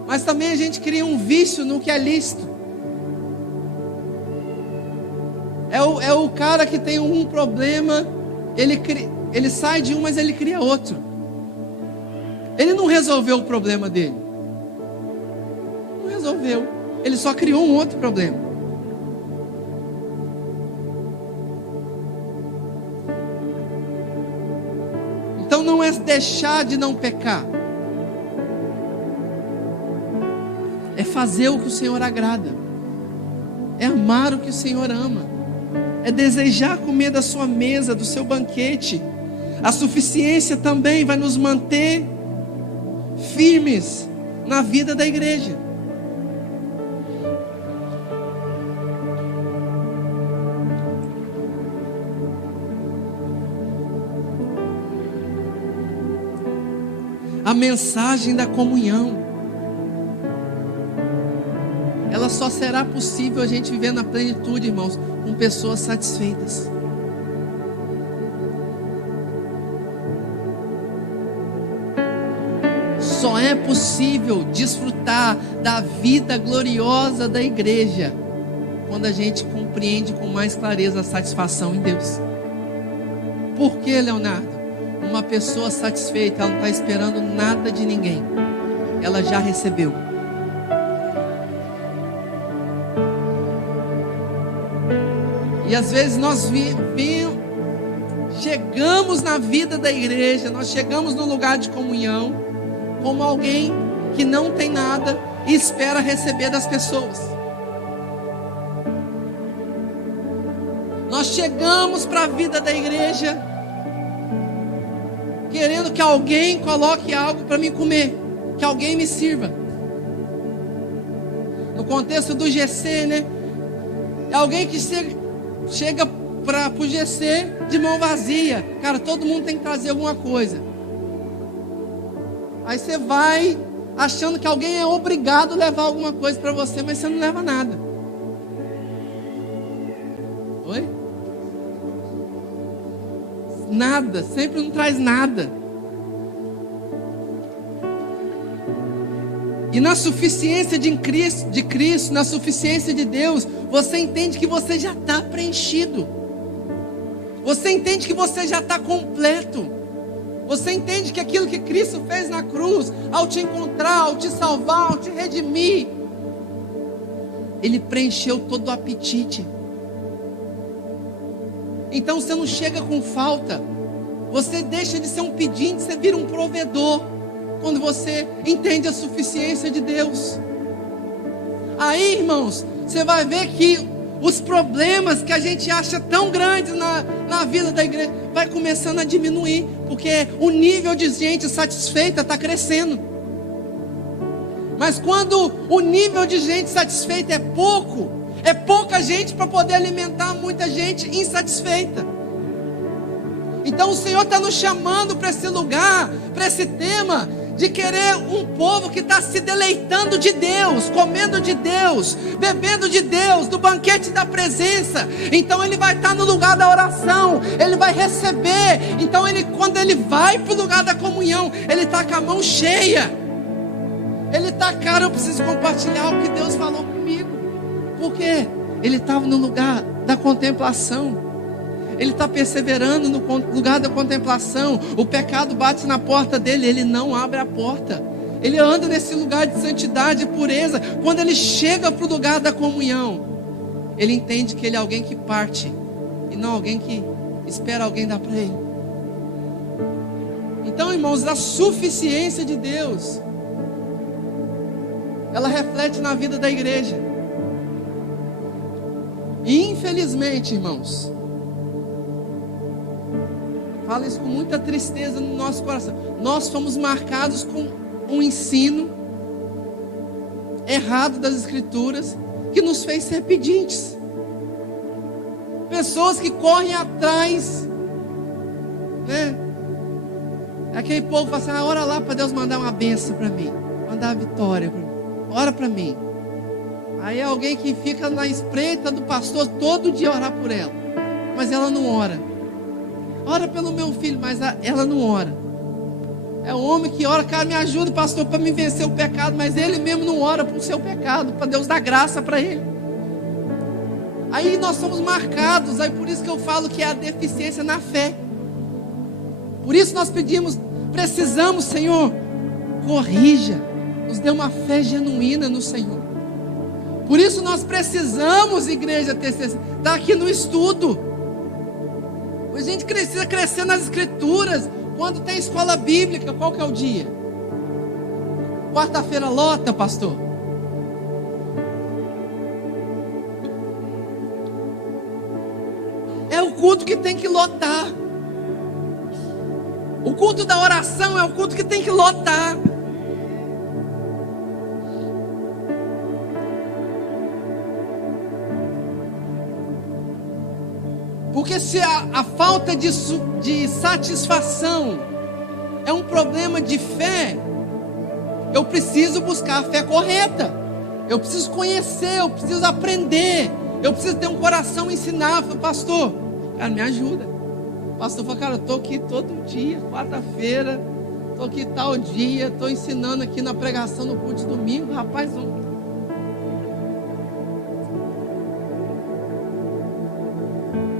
mas também a gente cria um vício no que é lícito. É o cara que tem um problema, ele sai de um, mas ele cria outro. Ele não resolveu o problema dele. Não resolveu. Ele só criou um outro problema. Então não é deixar de não pecar. É fazer o que o Senhor agrada. É amar o que o Senhor ama. É desejar comer da sua mesa, do seu banquete. A suficiência também vai nos manter firmes na vida da igreja. A mensagem da comunhão, ela só será possível a gente viver na plenitude, irmãos, com pessoas satisfeitas. Só é possível desfrutar da vida gloriosa da igreja quando a gente compreende com mais clareza a satisfação em Deus. Por que, Leonardo? Uma pessoa satisfeita, ela não está esperando nada de ninguém. Ela já recebeu. E às vezes nós chegamos na vida da igreja, nós chegamos no lugar de comunhão como alguém que não tem nada e espera receber das pessoas. Nós chegamos para a vida da igreja querendo que alguém coloque algo para mim comer, que alguém me sirva. No contexto do GC, né? É alguém que chega para o GC de mão vazia. Cara, todo mundo tem que trazer alguma coisa. Aí você vai achando que alguém é obrigado a levar alguma coisa para você, mas você não leva nada. Oi? Nada, sempre não traz nada. E na suficiência de Cristo, na suficiência de Deus, você entende que você já está preenchido. Você entende que você já está completo. Você entende que aquilo que Cristo fez na cruz, ao te encontrar, ao te salvar, ao te redimir, Ele preencheu todo o apetite. Então você não chega com falta. Você deixa de ser um pedinte, você vira um provedor. Quando você entende a suficiência de Deus. Aí, irmãos, você vai ver que os problemas que a gente acha tão grandes na vida da igreja vai começando a diminuir, porque o nível de gente satisfeita está crescendo. Mas quando o nível de gente satisfeita é pouca gente para poder alimentar muita gente insatisfeita. Então o Senhor está nos chamando para esse lugar, para esse tema de querer um povo que está se deleitando de Deus, comendo de Deus, bebendo de Deus, do banquete da presença. Então ele vai estar no lugar da oração, ele vai receber. Então quando ele vai para o lugar da comunhão, ele está com a mão cheia. Ele está, cara, eu preciso compartilhar o que Deus falou comigo. Por quê? Ele estava no lugar da contemplação. Ele está perseverando no lugar da contemplação. O pecado bate na porta dele, ele não abre a porta. Ele anda nesse lugar de santidade e pureza. Quando ele chega para o lugar da comunhão, ele entende que ele é alguém que parte e não alguém que espera alguém dar para ele. Então, irmãos, a suficiência de Deus, ela reflete na vida da igreja. E infelizmente, irmãos, falo isso com muita tristeza no nosso coração, nós fomos marcados com um ensino errado das Escrituras, que nos fez ser pedintes. Pessoas que correm atrás, né? Aquele povo fala assim, ora lá para Deus mandar uma bênção para mim, mandar a vitória para mim, ora para mim. Aí é alguém que fica na espreita do pastor todo dia orar por ela, mas ela não ora. Ora pelo meu filho, mas ela não ora. É o homem que ora, cara, me ajuda, pastor, para me vencer o pecado, mas ele mesmo não ora para o seu pecado, para Deus dar graça para ele. Aí nós somos marcados, aí por isso que eu falo que é a deficiência na fé. Por isso nós precisamos, Senhor, corrija, nos dê uma fé genuína no Senhor. Por isso nós precisamos, igreja, estar aqui no estudo. A gente precisa crescer nas escrituras. Quando tem escola bíblica, qual que é o dia? Quarta-feira lota, pastor. É o culto que tem que lotar. O culto da oração é o culto que tem que lotar. Porque se a falta de satisfação é um problema de fé, eu preciso buscar a fé correta. Eu preciso conhecer, eu preciso aprender. Eu preciso ter um coração ensinável. Pastor, cara, me ajuda. O pastor falou, cara, eu estou aqui todo dia, quarta-feira, estou aqui tal dia, estou ensinando aqui na pregação no culto de domingo. Rapaz, vamos.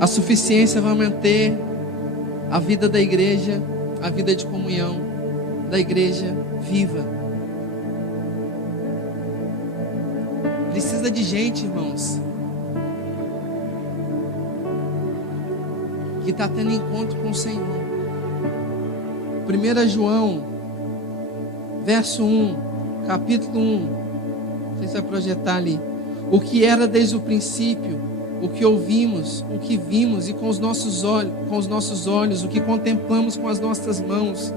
A suficiência vai manter a vida da igreja, a vida de comunhão da igreja viva. Precisa de gente, irmãos, que está tendo encontro com o Senhor. 1 João, verso 1, capítulo 1. Não sei se vai projetar ali. O que era desde o princípio, o que ouvimos, o que vimos e com os nossos olhos, o que contemplamos com as nossas mãos.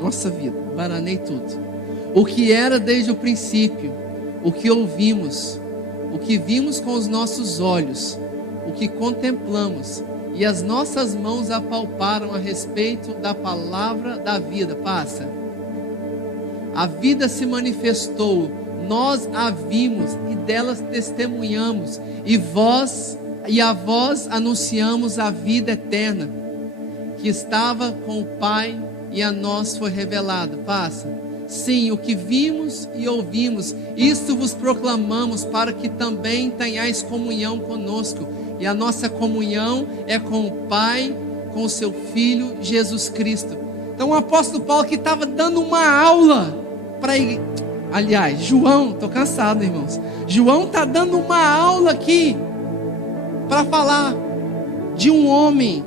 Nossa vida, baranei tudo. O que era desde o princípio, o que ouvimos, o que vimos com os nossos olhos, o que contemplamos e as nossas mãos apalparam a respeito da palavra da vida. Passa. A vida se manifestou, nós a vimos e delas testemunhamos, e a vós anunciamos a vida eterna, que estava com o Pai e a nós foi revelada. Passa. Sim, o que vimos e ouvimos, isto vos proclamamos, para que também tenhais comunhão conosco. E a nossa comunhão é com o Pai, com o seu Filho Jesus Cristo. Então o apóstolo Paulo que estava dando uma aula para ele. Aliás, João, estou cansado, irmãos. João está dando uma aula aqui para falar de um homem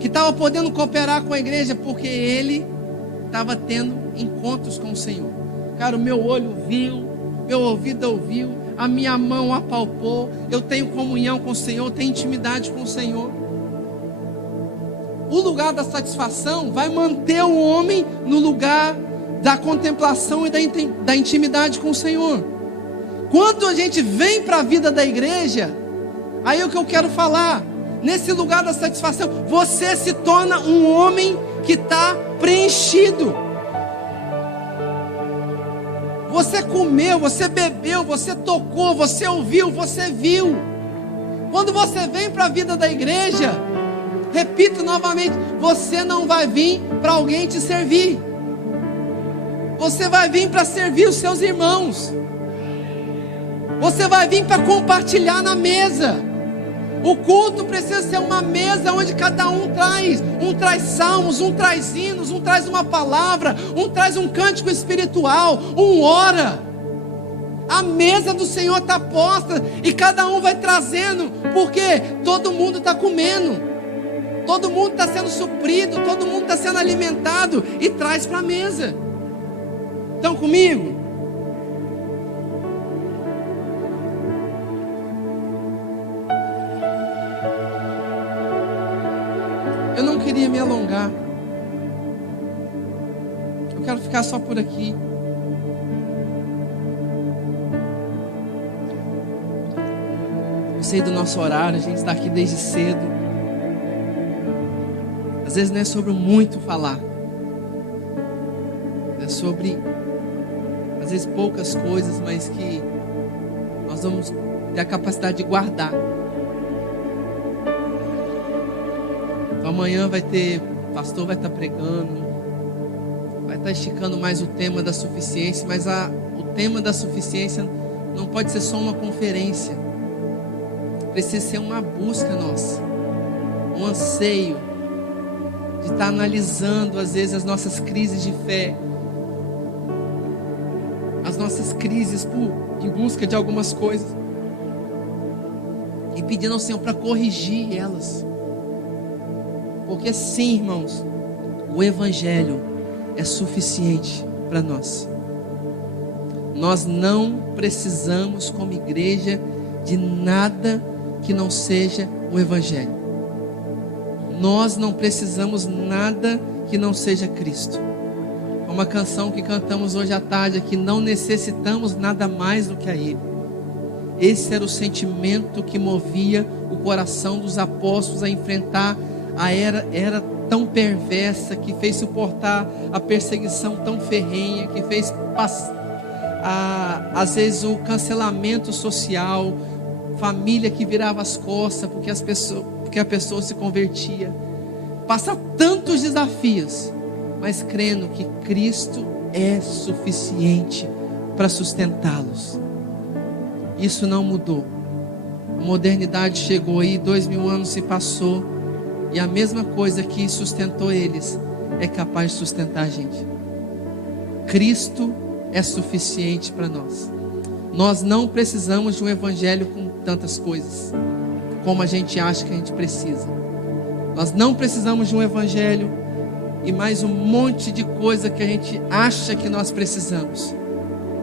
que estava podendo cooperar com a igreja porque ele estava tendo encontros com o Senhor. Cara, o meu olho viu, meu ouvido ouviu, a minha mão apalpou, eu tenho comunhão com o Senhor, eu tenho intimidade com o Senhor. O lugar da satisfação vai manter o homem no lugar da contemplação e da intimidade com o Senhor. Quando a gente vem para a vida da igreja, aí é o que eu quero falar, nesse lugar da satisfação, você se torna um homem que está preenchido. Você comeu, você bebeu, você tocou, você ouviu, você viu. Quando você vem para a vida da igreja, repito novamente, você não vai vir para alguém te servir. Você vai vir para servir os seus irmãos. Você vai vir para compartilhar na mesa. O culto precisa ser uma mesa onde cada um traz salmos, um traz hinos, um traz uma palavra, um traz um cântico espiritual, um ora. A mesa do Senhor está posta e cada um vai trazendo, porque todo mundo está comendo, todo mundo está sendo suprido, todo mundo está sendo alimentado e traz para a mesa. Estão comigo? Eu não queria me alongar. Eu quero ficar só por aqui. Eu sei do nosso horário, a gente está aqui desde cedo. Às vezes não é sobre muito falar. É sobre, às vezes, poucas coisas, mas que nós vamos ter a capacidade de guardar. Então, amanhã vai ter, o pastor vai estar pregando, vai estar esticando mais o tema da suficiência, mas o tema da suficiência não pode ser só uma conferência. Precisa ser uma busca nossa, um anseio de estar analisando às vezes as nossas crises de fé, as nossas crises em busca de algumas coisas, e pedindo ao Senhor para corrigir elas. Porque sim, irmãos, o Evangelho é suficiente para nós. Nós não precisamos, como igreja, de nada que não seja o Evangelho. Nós não precisamos nada que não seja Cristo. Uma canção que cantamos hoje à tarde aqui: não necessitamos nada mais do que a Ele. Esse era o sentimento que movia o coração dos apóstolos a enfrentar a era tão perversa, que fez suportar a perseguição tão ferrenha, que fez às vezes o cancelamento social, família que virava as costas porque a pessoa se convertia. Passa tantos desafios, mas crendo que Cristo é suficiente para sustentá-los. Isso não mudou. A modernidade chegou aí, 2000 anos se passou, e a mesma coisa que sustentou eles é capaz de sustentar a gente. Cristo é suficiente para nós. Nós não precisamos de um evangelho com tantas coisas como a gente acha que a gente precisa. Nós não precisamos de um evangelho e mais um monte de coisa que a gente acha que nós precisamos.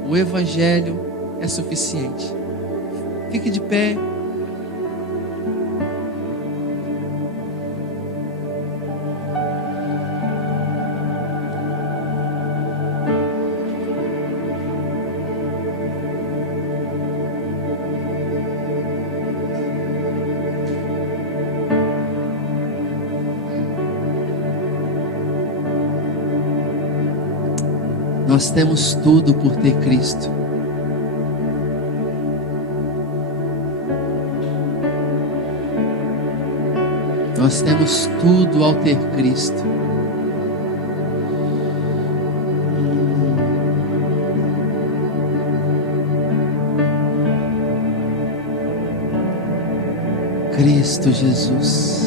O evangelho é suficiente. Fique de pé. Nós temos tudo por ter Cristo. Nós temos tudo ao ter Cristo. Cristo Jesus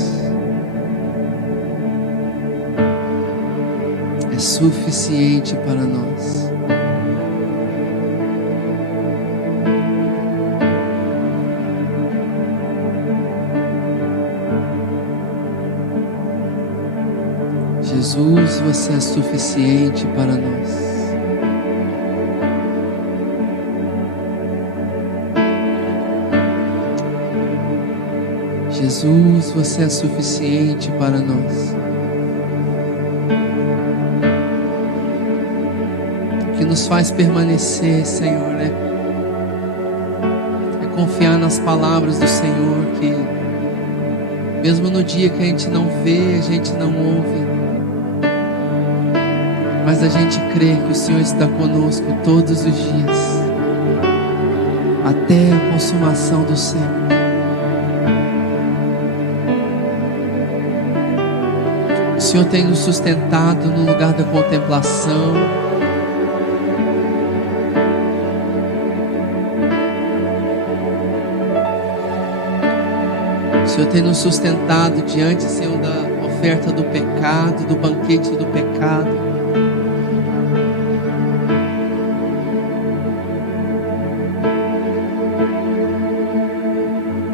é suficiente para nós. Jesus, você é suficiente para nós. Jesus, você é suficiente para nós. O que nos faz permanecer, Senhor, é confiar nas palavras do Senhor, que mesmo no dia que a gente não vê, a gente não ouve, mas a gente crê que o Senhor está conosco todos os dias, até a consumação do século. O Senhor tem nos sustentado no lugar da contemplação. O Senhor tem nos sustentado diante, Senhor, da oferta do pecado, do banquete do pecado.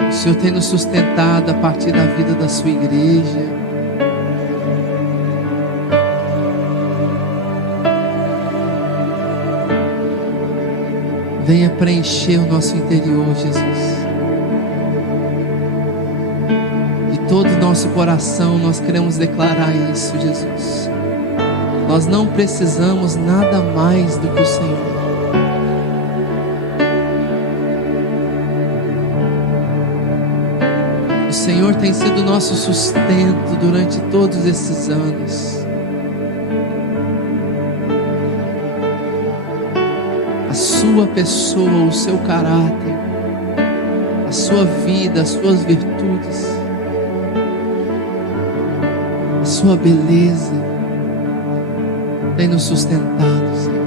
O Senhor tem nos sustentado a partir da vida da sua igreja. Venha preencher o nosso interior, Jesus. De todo o nosso coração nós queremos declarar isso, Jesus. Nós não precisamos nada mais do que o Senhor. O Senhor tem sido nosso sustento durante todos esses anos. A sua pessoa, o seu caráter, a sua vida, as suas virtudes, a sua beleza tem nos sustentado, Senhor.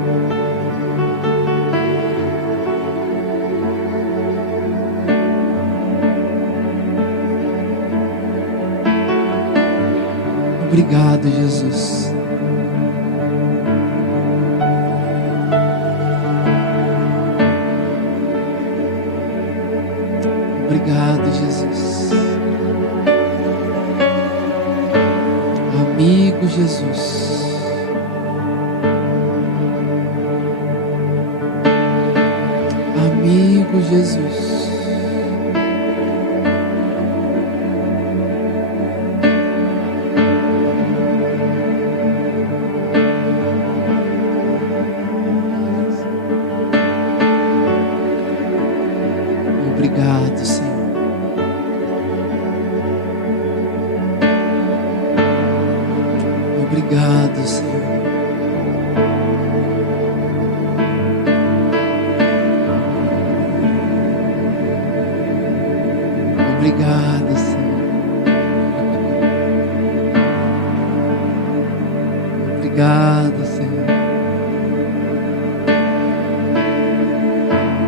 Obrigado, Jesus. Obrigado, Jesus. Amigo Jesus. Amigo Jesus. Obrigado, Senhor. Obrigado, Senhor. Obrigado, Senhor. Obrigado, Senhor.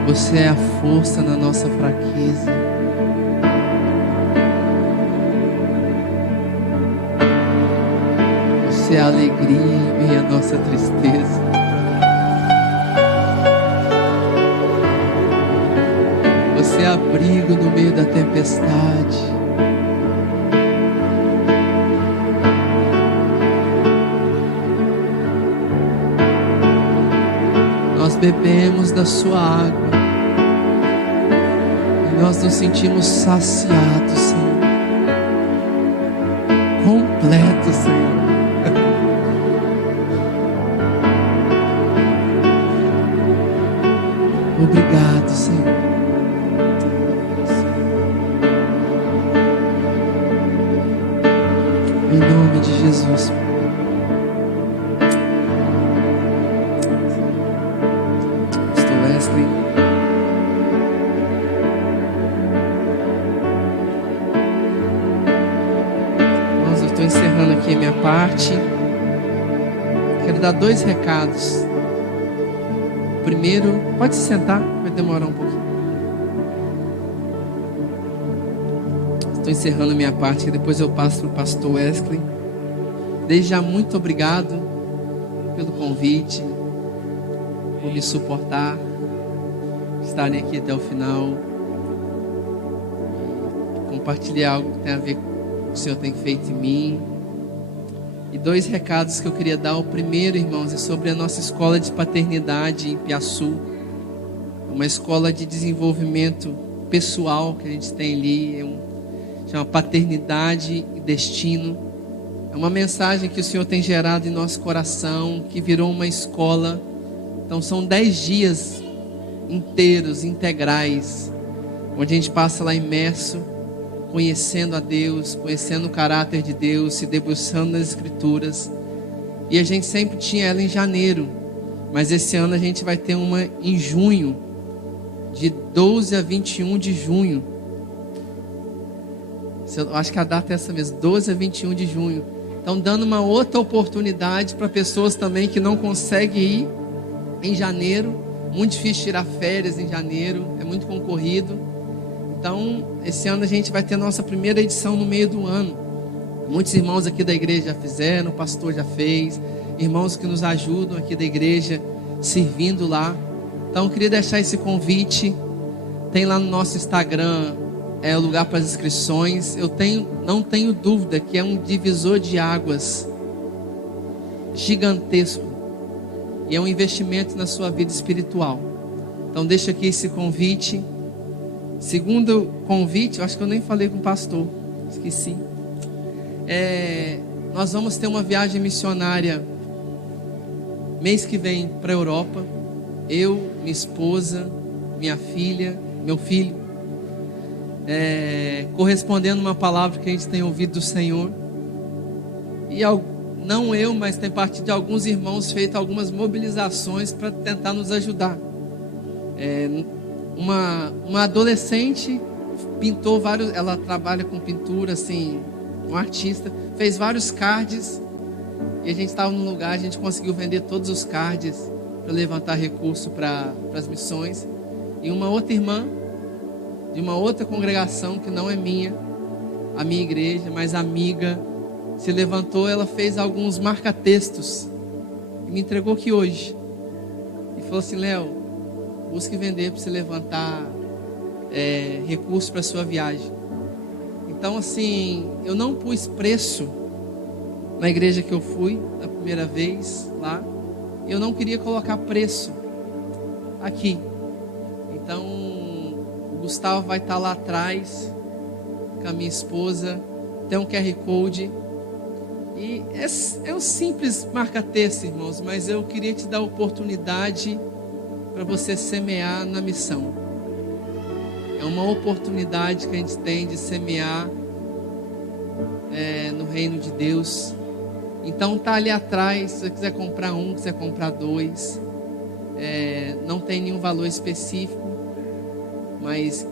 Você é a força na nossa fraqueza. Você é a alegria em meio à nossa tristeza. Você é abrigo no meio da tempestade. Nós bebemos da sua água e nós nos sentimos saciados, Senhor, completos, Senhor. Obrigado, Senhor. Em nome de Jesus. Pastor Wesley. Irmãos, eu estou encerrando aqui a minha parte. Quero dar 2 recados. Primeiro, pode se sentar, vai demorar um pouquinho. Estou encerrando a minha parte, que depois eu passo para o pastor Wesley. Desde já, muito obrigado pelo convite, por me suportar, estarem aqui até o final, compartilhar algo que tem a ver com o que o Senhor tem feito em mim. E 2 recados que eu queria dar. O primeiro, irmãos, é sobre a nossa escola de paternidade em Piaçu. Uma escola de desenvolvimento pessoal que a gente tem ali. Chama Paternidade e Destino. É uma mensagem que o Senhor tem gerado em nosso coração, que virou uma escola. Então são 10 dias inteiros, integrais, onde a gente passa lá imerso, conhecendo a Deus, conhecendo o caráter de Deus, se debruçando nas Escrituras. E a gente sempre tinha ela em janeiro, mas esse ano a gente vai ter uma em junho, de 12 a 21 de junho. Eu acho que a data é essa mesmo, 12 a 21 de junho. Então dando uma outra oportunidade para pessoas também que não conseguem ir em janeiro. Muito difícil tirar férias em janeiro, é muito concorrido. Então, esse ano a gente vai ter a nossa primeira edição no meio do ano. Muitos irmãos aqui da igreja já fizeram, o pastor já fez, irmãos que nos ajudam aqui da igreja, servindo lá. Então, eu queria deixar esse convite. Tem lá no nosso Instagram, é o lugar para as inscrições. Não tenho dúvida que é um divisor de águas gigantesco. E é um investimento na sua vida espiritual. Então, deixa aqui esse convite. Segundo convite, eu acho que eu nem falei com o pastor, esqueci. Nós vamos ter uma viagem missionária mês que vem para a Europa. Eu, minha esposa, minha filha, meu filho, correspondendo a uma palavra que a gente tem ouvido do Senhor. E não eu, mas tem parte de alguns irmãos feito algumas mobilizações para tentar nos ajudar. Uma adolescente pintou vários, ela trabalha com pintura, assim, um artista, fez vários cards E a gente estava num lugar, a gente conseguiu vender todos os cards para levantar recurso para as missões. E uma outra irmã, de uma outra congregação que não é a minha igreja, mas amiga, se levantou, ela fez alguns marca-textos e me entregou aqui hoje. E falou assim: Léo, busque vender para você levantar recurso para sua viagem. Então, assim, eu não pus preço na igreja que eu fui da primeira vez lá. Eu não queria colocar preço aqui. Então, o Gustavo vai estar lá atrás com a minha esposa. Tem um QR Code. E é um simples marca-texto, irmãos, mas eu queria te dar a oportunidade para você semear na missão. É uma oportunidade que a gente tem de semear no reino de Deus. Então tá ali atrás, se você quiser comprar um, quiser comprar dois, não tem nenhum valor específico, mas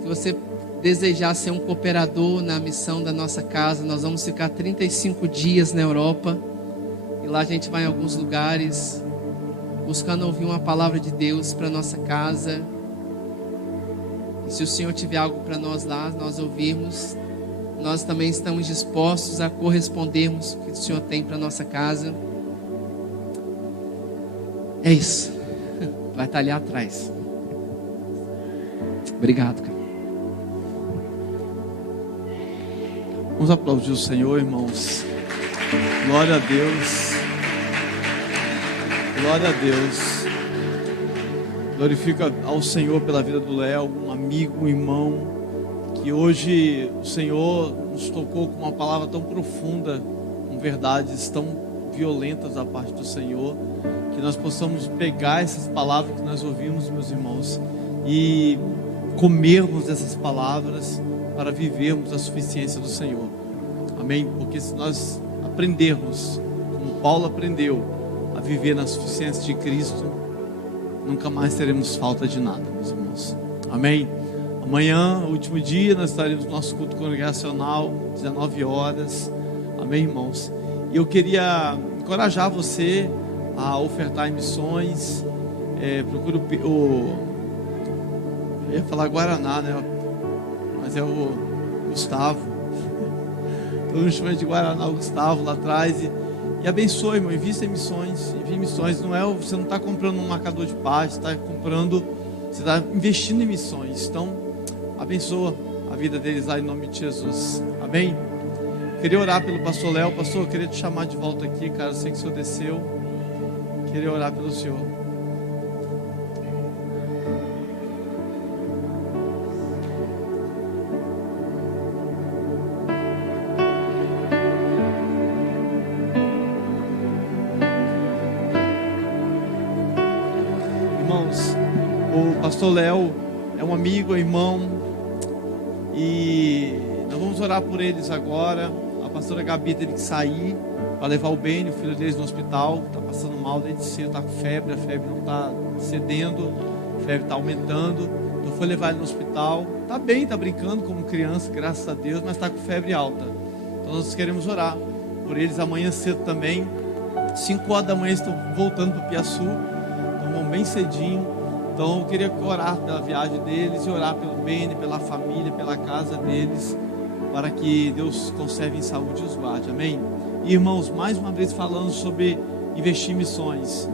se você desejar ser um cooperador na missão da nossa casa, nós vamos ficar 35 dias na Europa, e lá a gente vai em alguns lugares, buscando ouvir uma palavra de Deus para nossa casa. E se o Senhor tiver algo para nós lá, nós ouvirmos, nós também estamos dispostos a correspondermos o que o Senhor tem para nossa casa. É isso. Vai estar ali atrás. Obrigado, cara. Vamos aplaudir o Senhor, irmãos. Glória a Deus. Glória a Deus. Glorifica ao Senhor pela vida do Léo, um amigo, um irmão, que hoje o Senhor nos tocou com uma palavra tão profunda, com verdades tão violentas da parte do Senhor, que nós possamos pegar essas palavras que nós ouvimos, meus irmãos, e comermos dessas palavras para vivermos a suficiência do Senhor. Amém? Porque se nós aprendermos, como Paulo aprendeu, a viver na suficiência de Cristo, nunca mais teremos falta de nada, meus irmãos. Amém? Amanhã, último dia, nós estaremos no nosso culto congregacional, 19 horas. Amém, irmãos? E eu queria encorajar você a ofertar em missões. Procure eu ia falar Guaraná, né? Mas é o Gustavo. Todo mundo chama de Guaraná, o Gustavo lá atrás. E abençoe, irmão, invista em missões. Envie missões. Você não está comprando um marcador de paz, você está investindo em missões. Então, abençoa a vida deles lá em nome de Jesus. Amém? Queria orar pelo pastor Léo. Pastor, eu queria te chamar de volta aqui, cara. Eu sei que o senhor desceu. Queria orar pelo senhor. Pastor Léo é um amigo, é irmão, e nós vamos orar por eles agora. A pastora Gabi teve que sair para levar o Beni, o filho deles, no hospital. Está passando mal desde cedo, está com febre, a febre não está cedendo, a febre está aumentando. Então foi levar ele no hospital. Está bem, está brincando como criança, graças a Deus, mas está com febre alta. Então nós queremos orar por eles amanhã cedo também. 5 horas da manhã estão voltando para o Piaçu, então vão bem cedinho. Então eu queria orar pela viagem deles e orar pelo Beni, pela família, pela casa deles, para que Deus conserve em saúde e os guarde. Amém? E, irmãos, mais uma vez falando sobre investir em missões.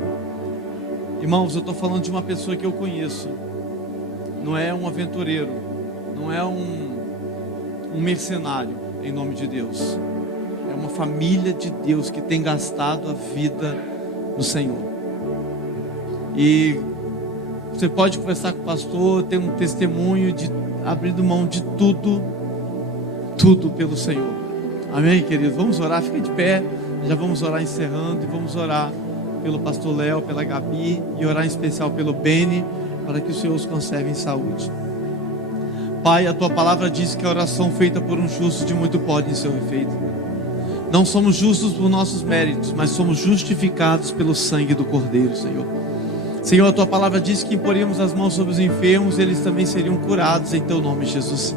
Irmãos, eu estou falando de uma pessoa que eu conheço. Não é um aventureiro, não é um mercenário, em nome de Deus. É uma família de Deus que tem gastado a vida no Senhor. E você pode conversar com o pastor, ter um testemunho de abrindo mão de tudo pelo Senhor. Amém, queridos? Vamos orar, fica de pé. Já vamos orar encerrando e vamos orar pelo pastor Léo, pela Gabi e orar em especial pelo Beni, para que o Senhor os conserve em saúde. Pai, a tua palavra diz que a oração feita por um justo de muito pode ser efeito. Não somos justos por nossos méritos, mas somos justificados pelo sangue do Cordeiro, Senhor. Senhor, a tua palavra diz que imporíamos as mãos sobre os enfermos, eles também seriam curados em teu nome, Jesus.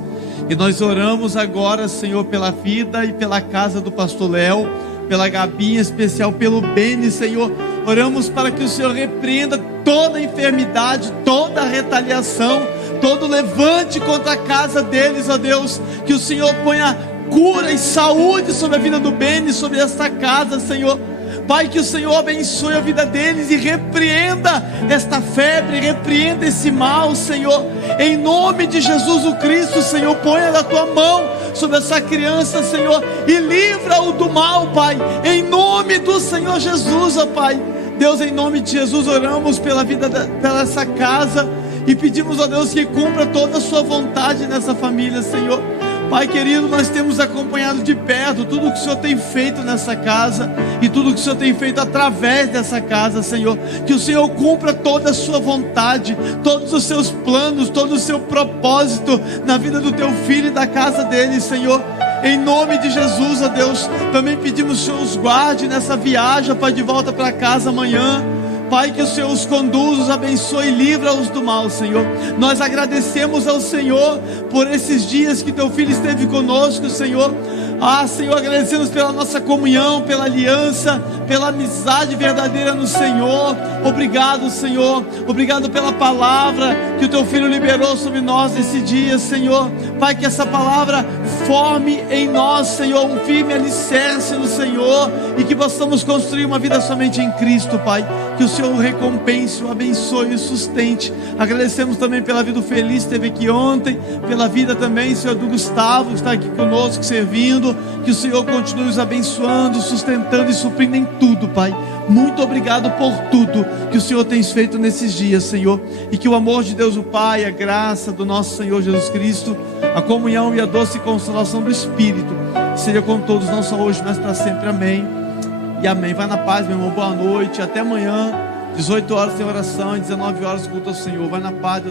E nós oramos agora, Senhor, pela vida e pela casa do pastor Léo, pela Gabi, em especial pelo Beni, Senhor. Oramos para que o Senhor repreenda toda enfermidade, toda retaliação, todo levante contra a casa deles, ó Deus. Que o Senhor ponha cura e saúde sobre a vida do Beni, sobre esta casa, Senhor. Pai, que o Senhor abençoe a vida deles e repreenda esta febre, repreenda esse mal, Senhor. Em nome de Jesus o Cristo, Senhor, ponha da tua mão sobre essa criança, Senhor, e livra-o do mal, Pai. Em nome do Senhor Jesus, ó Pai. Deus, em nome de Jesus, oramos pela vida pela essa casa e pedimos, ó Deus, que cumpra toda a sua vontade nessa família, Senhor. Pai querido, nós temos acompanhado de perto tudo que o Senhor tem feito nessa casa e tudo que o Senhor tem feito através dessa casa, Senhor. Que o Senhor cumpra toda a sua vontade, todos os seus planos, todo o seu propósito na vida do teu filho e da casa dele, Senhor. Em nome de Jesus, ó Deus, também pedimos que o Senhor os guarde nessa viagem, Pai, de volta para casa amanhã. Pai, que o Senhor os conduza, os abençoe e livra-os do mal, Senhor. Nós agradecemos ao Senhor por esses dias que teu filho esteve conosco, Senhor. Senhor, agradecemos pela nossa comunhão, pela aliança, pela amizade verdadeira no Senhor. Obrigado, Senhor. Obrigado pela palavra que o teu filho liberou sobre nós nesse dia, Senhor. Pai, que essa palavra forme em nós, Senhor, um firme alicerce no Senhor e que possamos construir uma vida somente em Cristo, Pai. Que o Senhor o recompense, o abençoe e o sustente. Agradecemos também pela vida do Feliz que esteve aqui ontem, pela vida também, Senhor, do Gustavo que está aqui conosco servindo. Que o Senhor continue os abençoando, sustentando e suprindo em tudo, Pai. Muito obrigado por tudo que o Senhor tem feito nesses dias, Senhor. E que o amor de Deus o Pai, a graça do nosso Senhor Jesus Cristo, a comunhão e a doce consolação do Espírito seja com todos, não só hoje, mas para sempre. Amém e amém. Vai na paz, meu irmão. Boa noite. Até amanhã, 18 horas tem oração e 19 horas culto ao Senhor. Vai na paz.